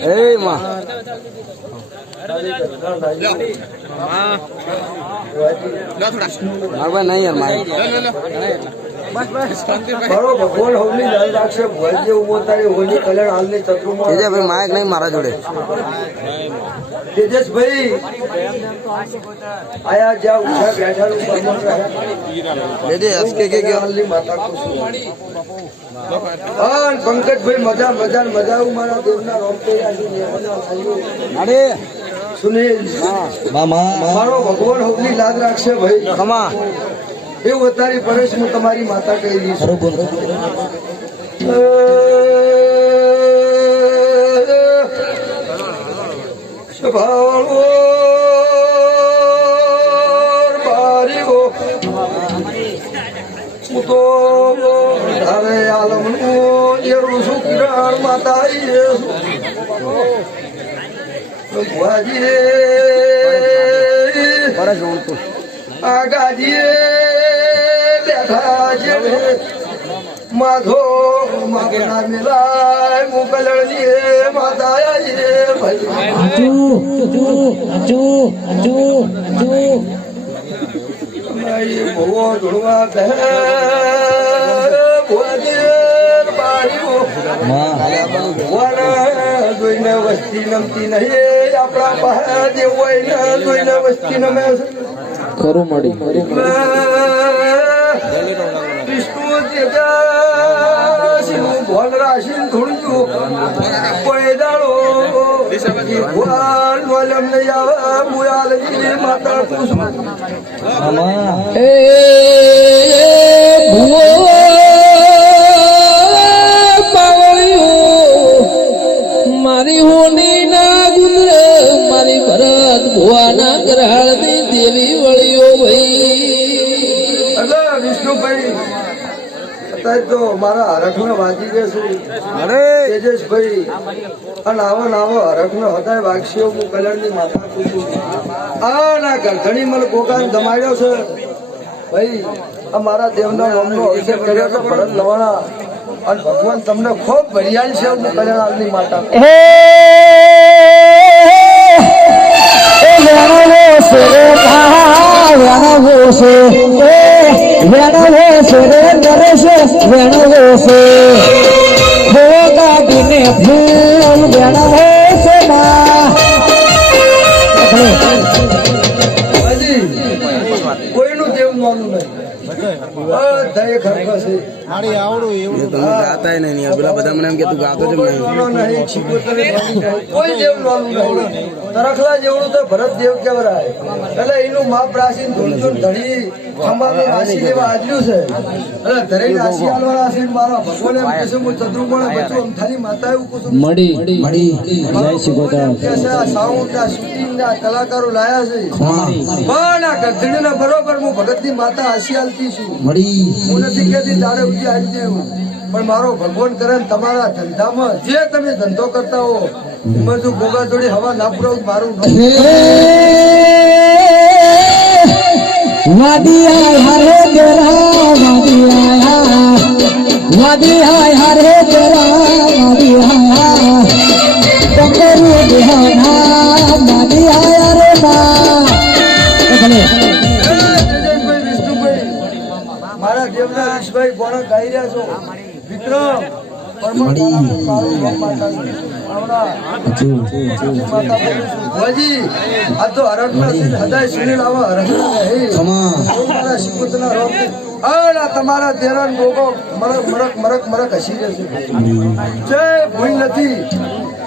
એ માં મારવા નહીં યાર મારે ભગવાન હોની લાલ રાખશે ભોજે ઉમો તારી હોની કલર હાલની ચક્રમાં તેજભાઈ માયક નહીં મારા જોડે તેજસભાઈ આયા જ્યાં ઉઠા બેઠાનું પરમણ રહે લેજે હસકે કે ગયો હાલની માતા કુસુમ હા પંકજભાઈ મજા મજા મજા આવું મારા દેવના રોમ તો અરે સુનિલ મારો ભગવાન હોની લાદ રાખશે ભાઈ ખમા એવું અત્યારે પરેશ હું તમારી માતા કહી દઈશ હું તો ધારે આલમનું એરું શું કિરણ માતા આગાજીએ બેઠા છે માધો માગના મિલાય મુકલણીએ માતા ભાઈ ભવો ધૂળવા કહે જોઈને વસ્તી નમતી નહીં આપણા બહાર જેવું હોય ને જોઈને વસ્તી નમે ખરું મળી વિષ્ણુ તેજાશીનું ભોલ રાશિનું ધૂળ્યું કોઈ દાડો ભગવાન વલમ નહીં આવે મુયાલજી માતા કુસુમ એ ભુવો પાવળ્યું મારી હોની ના ગુંદરે મારી ભરત ભુવાના ગ્રહણની દેવી વળ્યો ભાઈ વિષ્ણુભાઈ અત્યારે તો મારા હરખનો વાજી ગયો છું તેજસભાઈ અને આવો નાવો હરખનો હતા વાગશીઓ હું કલરની માથા પૂછું આ ના ગરધણી મને કોકાને ધમાડ્યો છે ભાઈ આ મારા દેવના નામનો અભિષેક કર્યો તો ભરત લવાણા અને ભગવાન તમને ખૂબ ભરિયાલ છે હું કલ્યાણની માતા કોઈનું દેવ નાનું નહીં બધા એક હરખા છે તમે ગાતા નહીં પેલા બધા મને એમ કે તું ગાતો જ નહીં કોઈ દેવ નાનું નહીં તરખલા જેવડું તો ભરત દેવ કેવરાય એટલે એનું માપ રાશિ ધૂળધૂળ ધડી ખંભાની રાશિ લેવા આજ્યું છે એટલે દરેક રાશિ આલવાના છે મારા ભગવાન એમ કહેશે હું ચંદ્રુમણ બચું અમથાની માતા એવું કહું છું મળી જય શિકોતર સાઉન્ડ શૂટિંગ ના કલાકારો લાયા છે પણ આ ગધડીના બરોબર હું ભગતની માતા હસિયાલતી છું હું નથી કહેતી તારે ઉજી આવી દેવું પણ મારો ભગવાન કરે ને તમારા ધંધામાં જે તમે ધંધો કરતા હો એમાં જો ગોગા જોડી હવા ના પુરાવ મારું મારા દેવના ઈશભાઈ કોણ ગાઈ રહ્યા છો વિક્રમ આ તો હરકના હદાય સુનિલ આવા હરકના શિકોતરના રોગ તમારા દેરાન ગોગો મરક હસી જશે જય ભૂલ નથી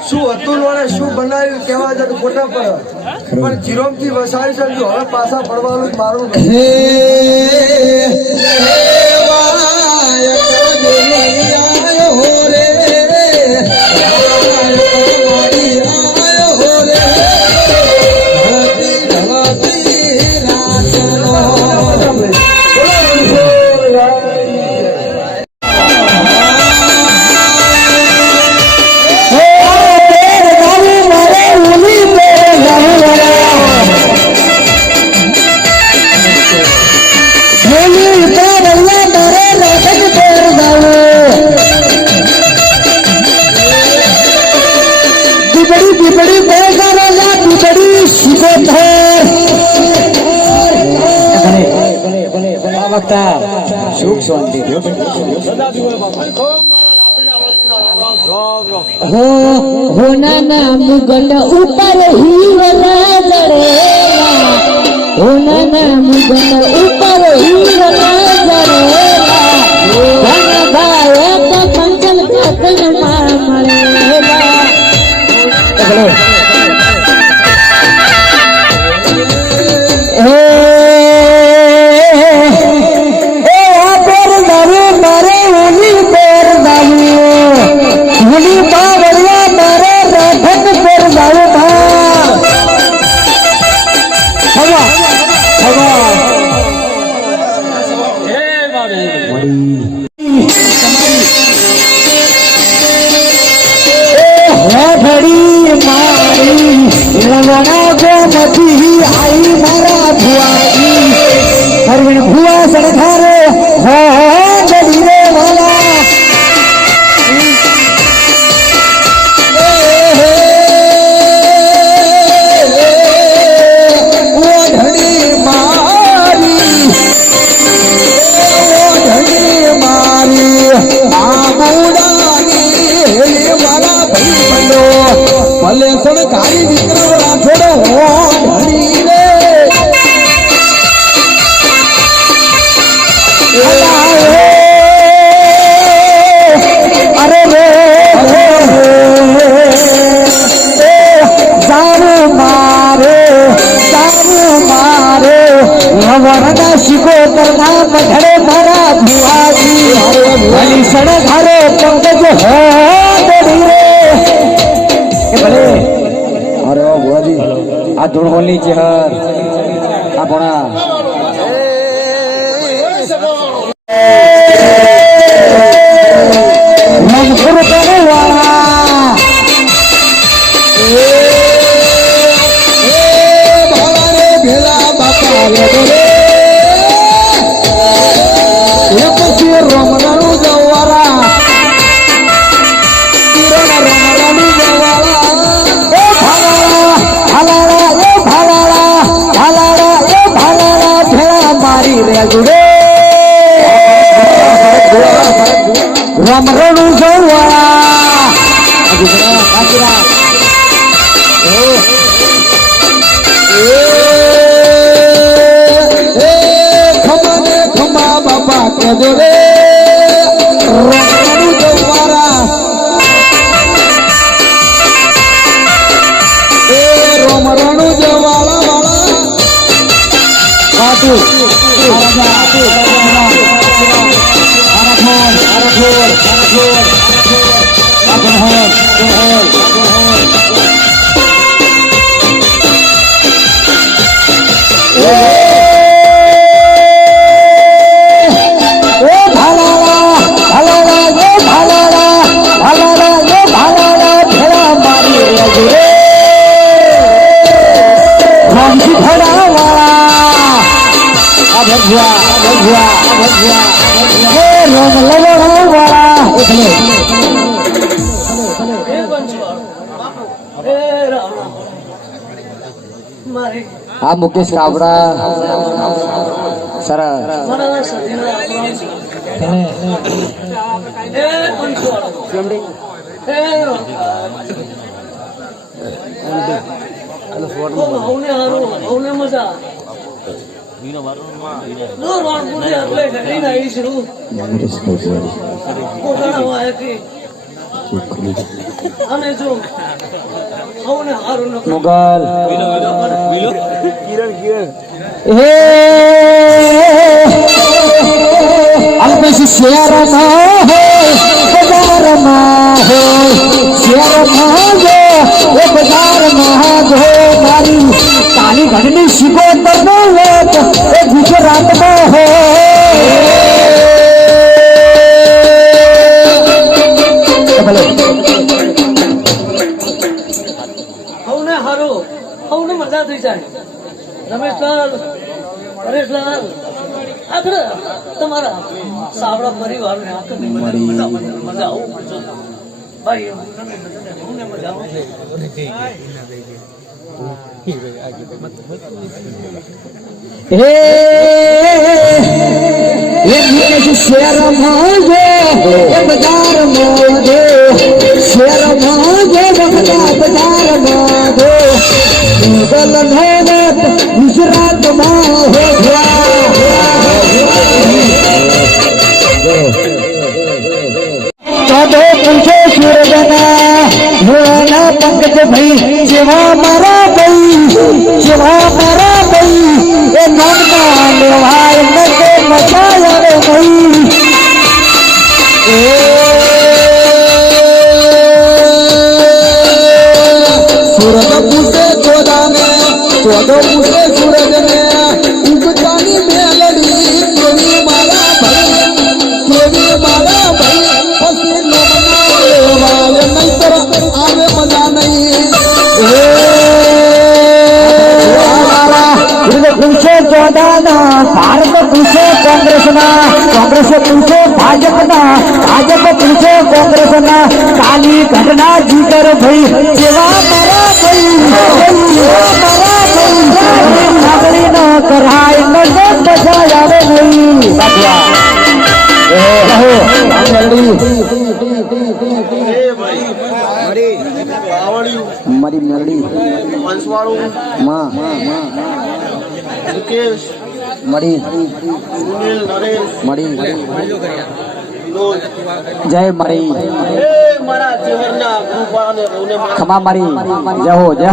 શું હતું ને શું બનાવ્યું કેવા જાય ખોટા પડે પણ જીરોમ થી વસાય છે જો હવે પાછા પડવાનું મારું સુખ શાંતિ हो नाना मुगल ऊपर हीरा जड़ेला हो नाना मुगल ऊपर हीरा जड़ेला धन गाय तो मंगल का तन मरेला भुआ सड़खारे हो जड़ीरे वाला वो धड़ी मारी आमुडानी वाला भाई बनो भले सुन कारी विक्रम राठोड़ हो धड़ी रे अरे रे जारू मारे वरना शिकोतर नाम धड़े मारा धुआजी भली सड़क हरे पंकज हो दड़ी रे भले अरे बुआजी आ धुड़होली चेहर आ રોમરણું જોવાળા ખમા ને ખમા બાપા કે દેવે રોમરણું જોવાળા રોમરણું જોવાળા વાળા આ મુકેશ કાબરા સરસ મુગલ અલ્પેશ શેરમાં હો બજારમાં હો શેરમાં જો એ બજારમાં જો મારી કાલી ઘડની શિકોતર નો હોત એ ગુજરાતમાં હો હવને મજા થઈ જાય રમેશલાલ પરેશલાલ આપણે તમારા સાવડા પરિવારને આખી મજા આવું ભાઈ મજા આવે શેરમાં જો બજારમાં જો શેરમાં જો બજારમાં જો મુગલ નોનત ગુજરાતમાં હો ચોથો પૂછે સૂરજના હોના પંકજ ભાઈ જેવા મારા ભાઈ જેવા મારા ભાઈ એ નોનના લેવાય નકે મચાય રે ભાઈ સૂરજ પૂછે ચોદાને ચોદો પૂછે સૂરજને ઉગતાની મેલડી કેવી મારા ભાઈ કેવી મારા ભાઈ પછી નમના લેવાય નહીતર આવે મજા નહીં પૂછે ચોદાના ભારત પૂછે કોંગ્રેસના કોંગ્રેસ પૂછે ભાજપના ભાજપ પૂછે કોંગ્રેસના કાલી ઘટના જીગર ભાઈ જેવા મારા ભાઈ મારા ભાઈ નાગરી ન કરાય ન મજા આવે નહીં મારી મેલડી વંશવાળું માં મુકેશ મળી સુનિલ નરેશ મળી વિનોદ જય મળી મારા જીવનના ગ્રુપવાળાને રૌને મારા ખમા મળી જય હો જય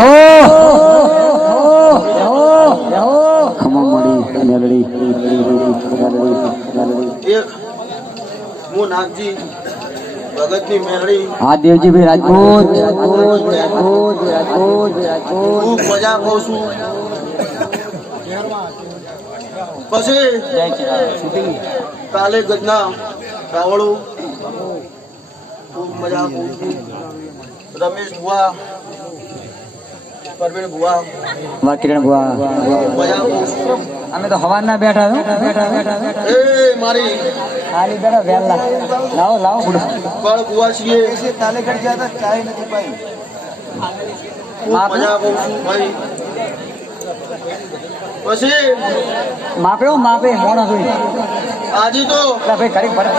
હો ખમા મળી મેલડી એક હું નાગજી ભગતની મેળડી હા દેવજીભાઈ રાજપૂત ખૂબ મજા કહું છું પછી કાલે ગજના રાવળું ખૂબ મજા કહું છું રમેશ ભુવા પરવીણ ભુવા કિરણ બુઆ મજા કહું છું અમે તો હવાના બેઠા એ મારી ખાલી બેઠા વહેલા લાવો લાવો કળ ભુવા છીએ તાલેગઢ ગયા હતા ચાય નથી પાઈ ખૂબ મજા કહું છું ભાઈ પછી માપે માપે મોણા જોઈ આજે તો ભાઈ ઘડી ભરત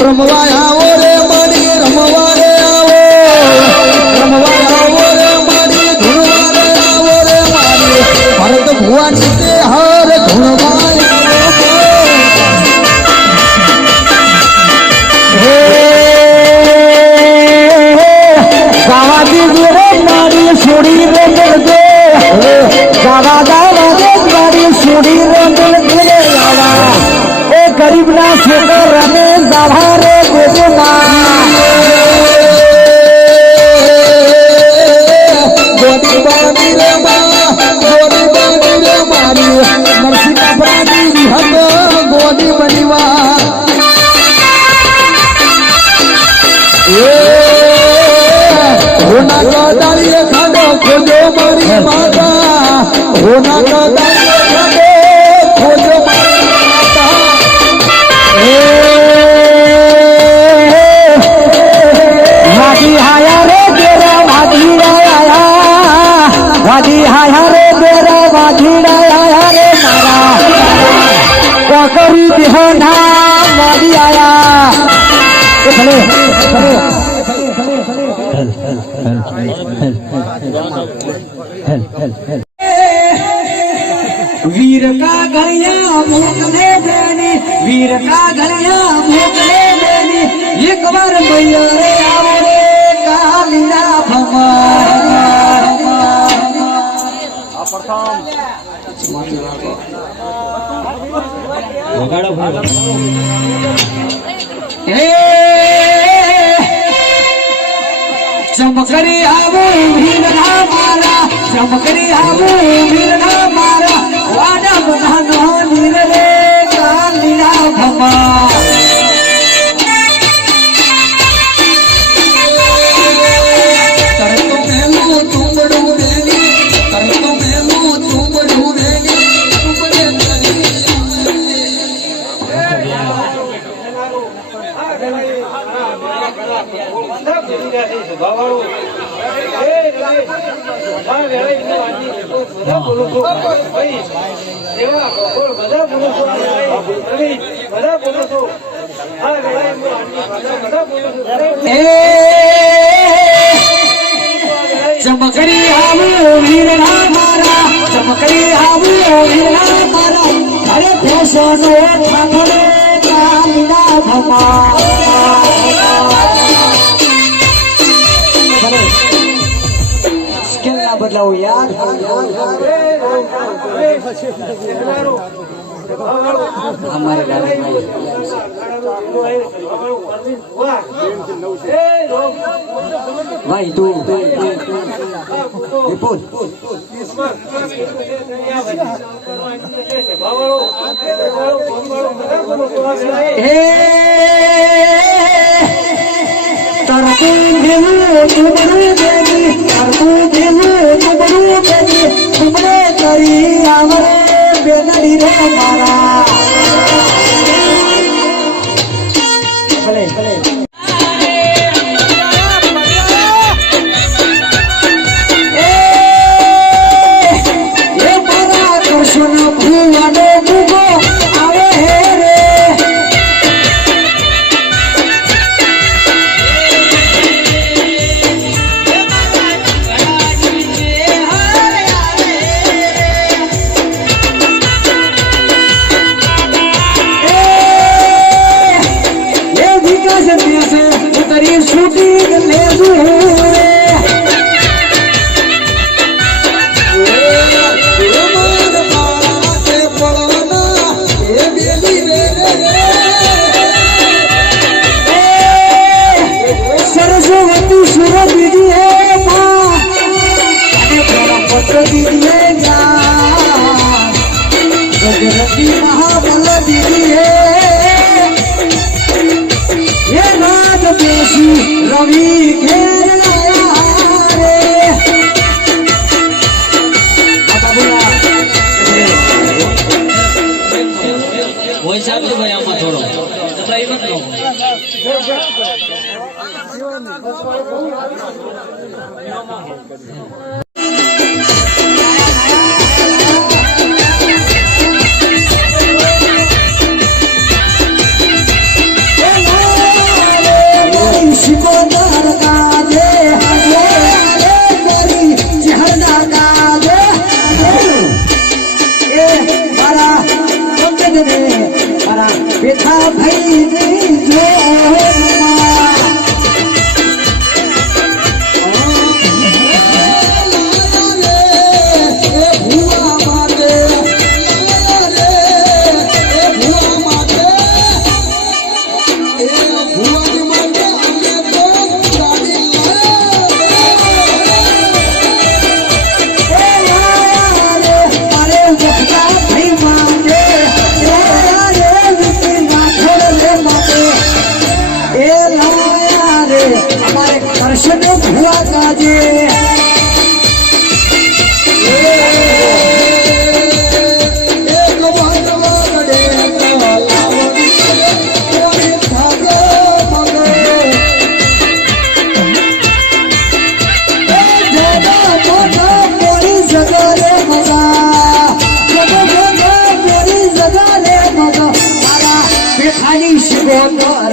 રમવા આવો રે મારી રમવા રે આવો રમવા આવો રે મારી ધૂણવા રે આવો રે મારી ભરત ભુવાની તે હર ધૂણવા ગાવા દીધું રે મારી છોડી રે દે ગાવા ગાવા રે મારી છોડી રે દે ગાવા એ ગરીબ ના છોકરાને ગાવા રે ગોદમાં ગોડી બાની રે મારી નરસિંહ કાપરાની હદ ગોડી બનવા હોના કદાળીએ ખાડો ખોજો મારી માતા હોના કદાળીએ ખાડો ખોજો મારી માતા વાજી હાયા રે બેરા વાજીડા આયા વાજી હાયા રે બેરા વાજીડા આયા રે મારા કોકરી દેહના મારી આયા એ ભલે वीर का गलिया मोकले देनी वीर का गलिया मोकले देनी एक बार मैया रे आओ रे कालिया चमकरी आवो वीरना मारा चमकरी आवो वीरना मारा वाडा बधानो नीर रे कालिया भमा करतो मेलो तुंबड़ू देनी करतो मेलो तुंबड़ू देनी तुंबड़े चमकरी आवो वीरना मारा चमकरी आवो वीरना मारा अरे फैसनो ठाकरे कालिया भमा स्किल ना बदलाओ यार हमारे भाई तू विपुल तुमने करी आमरे बेनड़ी रे मारा भले भले महाबल दीदी है ये रात बेसी रवि घेर लाया रे वही साहब तो भाई आमा थोड़ो घबराई मत लो કાજે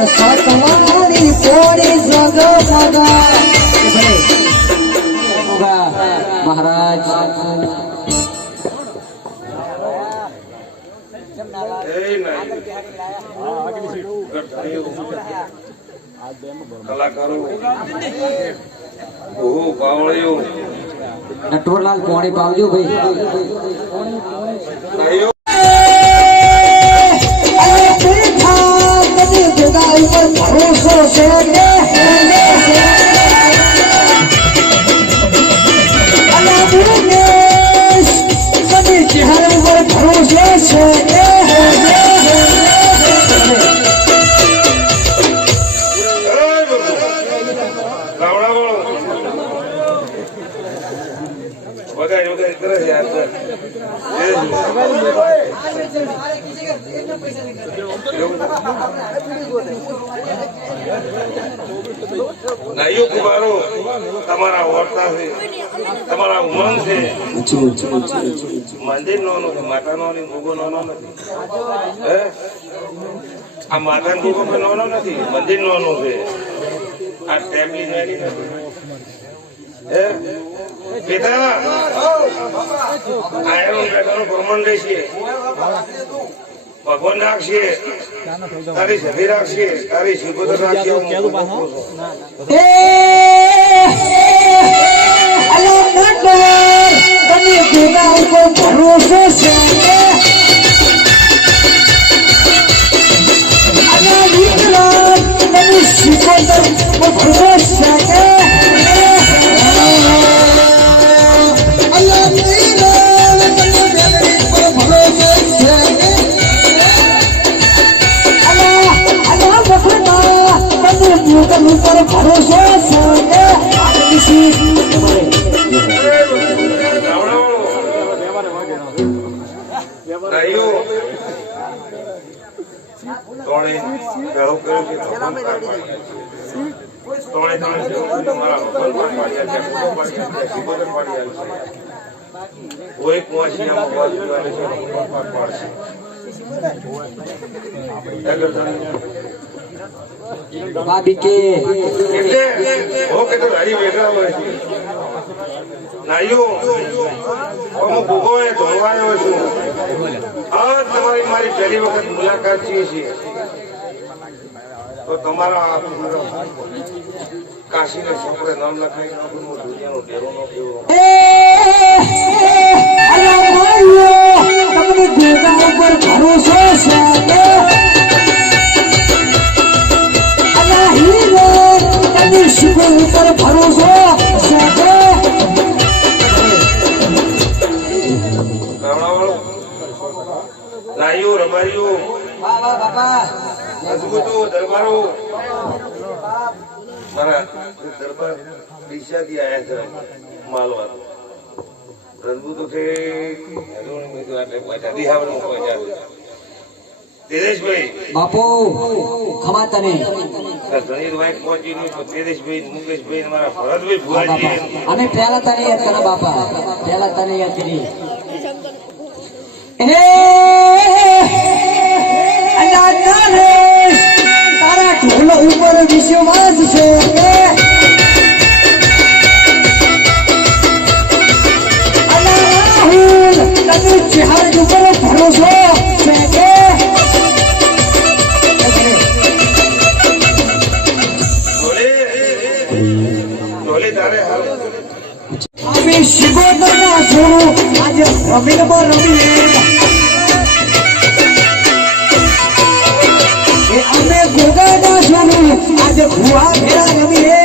સતવાણી પોણી જગમગા મહારાજ કલાકારો બહુ પાવળીઓ નટવરલાલ પોણી પાવજો ભાઈ ભાઈઓ ભરોસો છે ચહેરા ઉપર ભરોસો છે નાઈઓ કુમારો તમારા વર્તા છે તમારા ઉમંગ છે મંદિર નો માતાનો ભોગો નાનો નથી આ માતાનો ભોગો પણ નાનો નથી મંદિર નો છે આ ટેબલી નાની નથી પિતા આયરો બેટાનો પ્રમાણ છે ભગવાન રાખશે તારી સભી રાખશે તારી શિકોતર રાખશે ભરોસો છે ભરોસો ભાભી કે ઓકે તો હરી બેઠા હોય છે નાઈઓ હું ભૂગો એ ધોવાયો છું આ તમારી મારી પહેલી વખત મુલાકાત છે તો તમારા કાશીના છોકરે નામ લખાઈ દુનિયાનો ડેરો નો કેવો ભરોસો છે શિવ ઉપર ભરોસો લાયું રમાયું અદભુતો દરબારો મારા દરબાર ડીસાથી આવ્યા છે માલવા રજબૂતો છે તેજસભાઈ બાપુ ખમા તને ઘણી વાઈફ પહોંચી તેજસભાઈ મુકેશભાઈ મારા ભરતભાઈ ભુવાજી અમે પહેલા તને યાદ કરા બાપા પહેલા તને યાદ કરી તારા ઢોલ ઉપર વિશ્વાસ છે ચહેરા ઉપર ભરોસો છે અમે શિવોતર ના છોડું આજે રમીનમાં રમીએ અમે ગોગા ના છોડું આજે ભુવા ભેળા રમીએ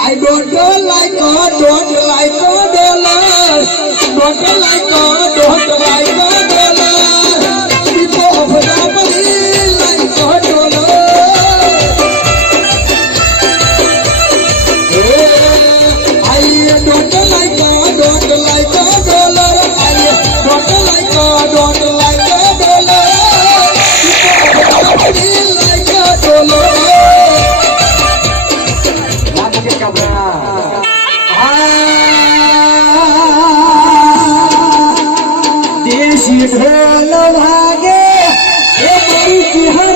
I don't like dollars. Don't like की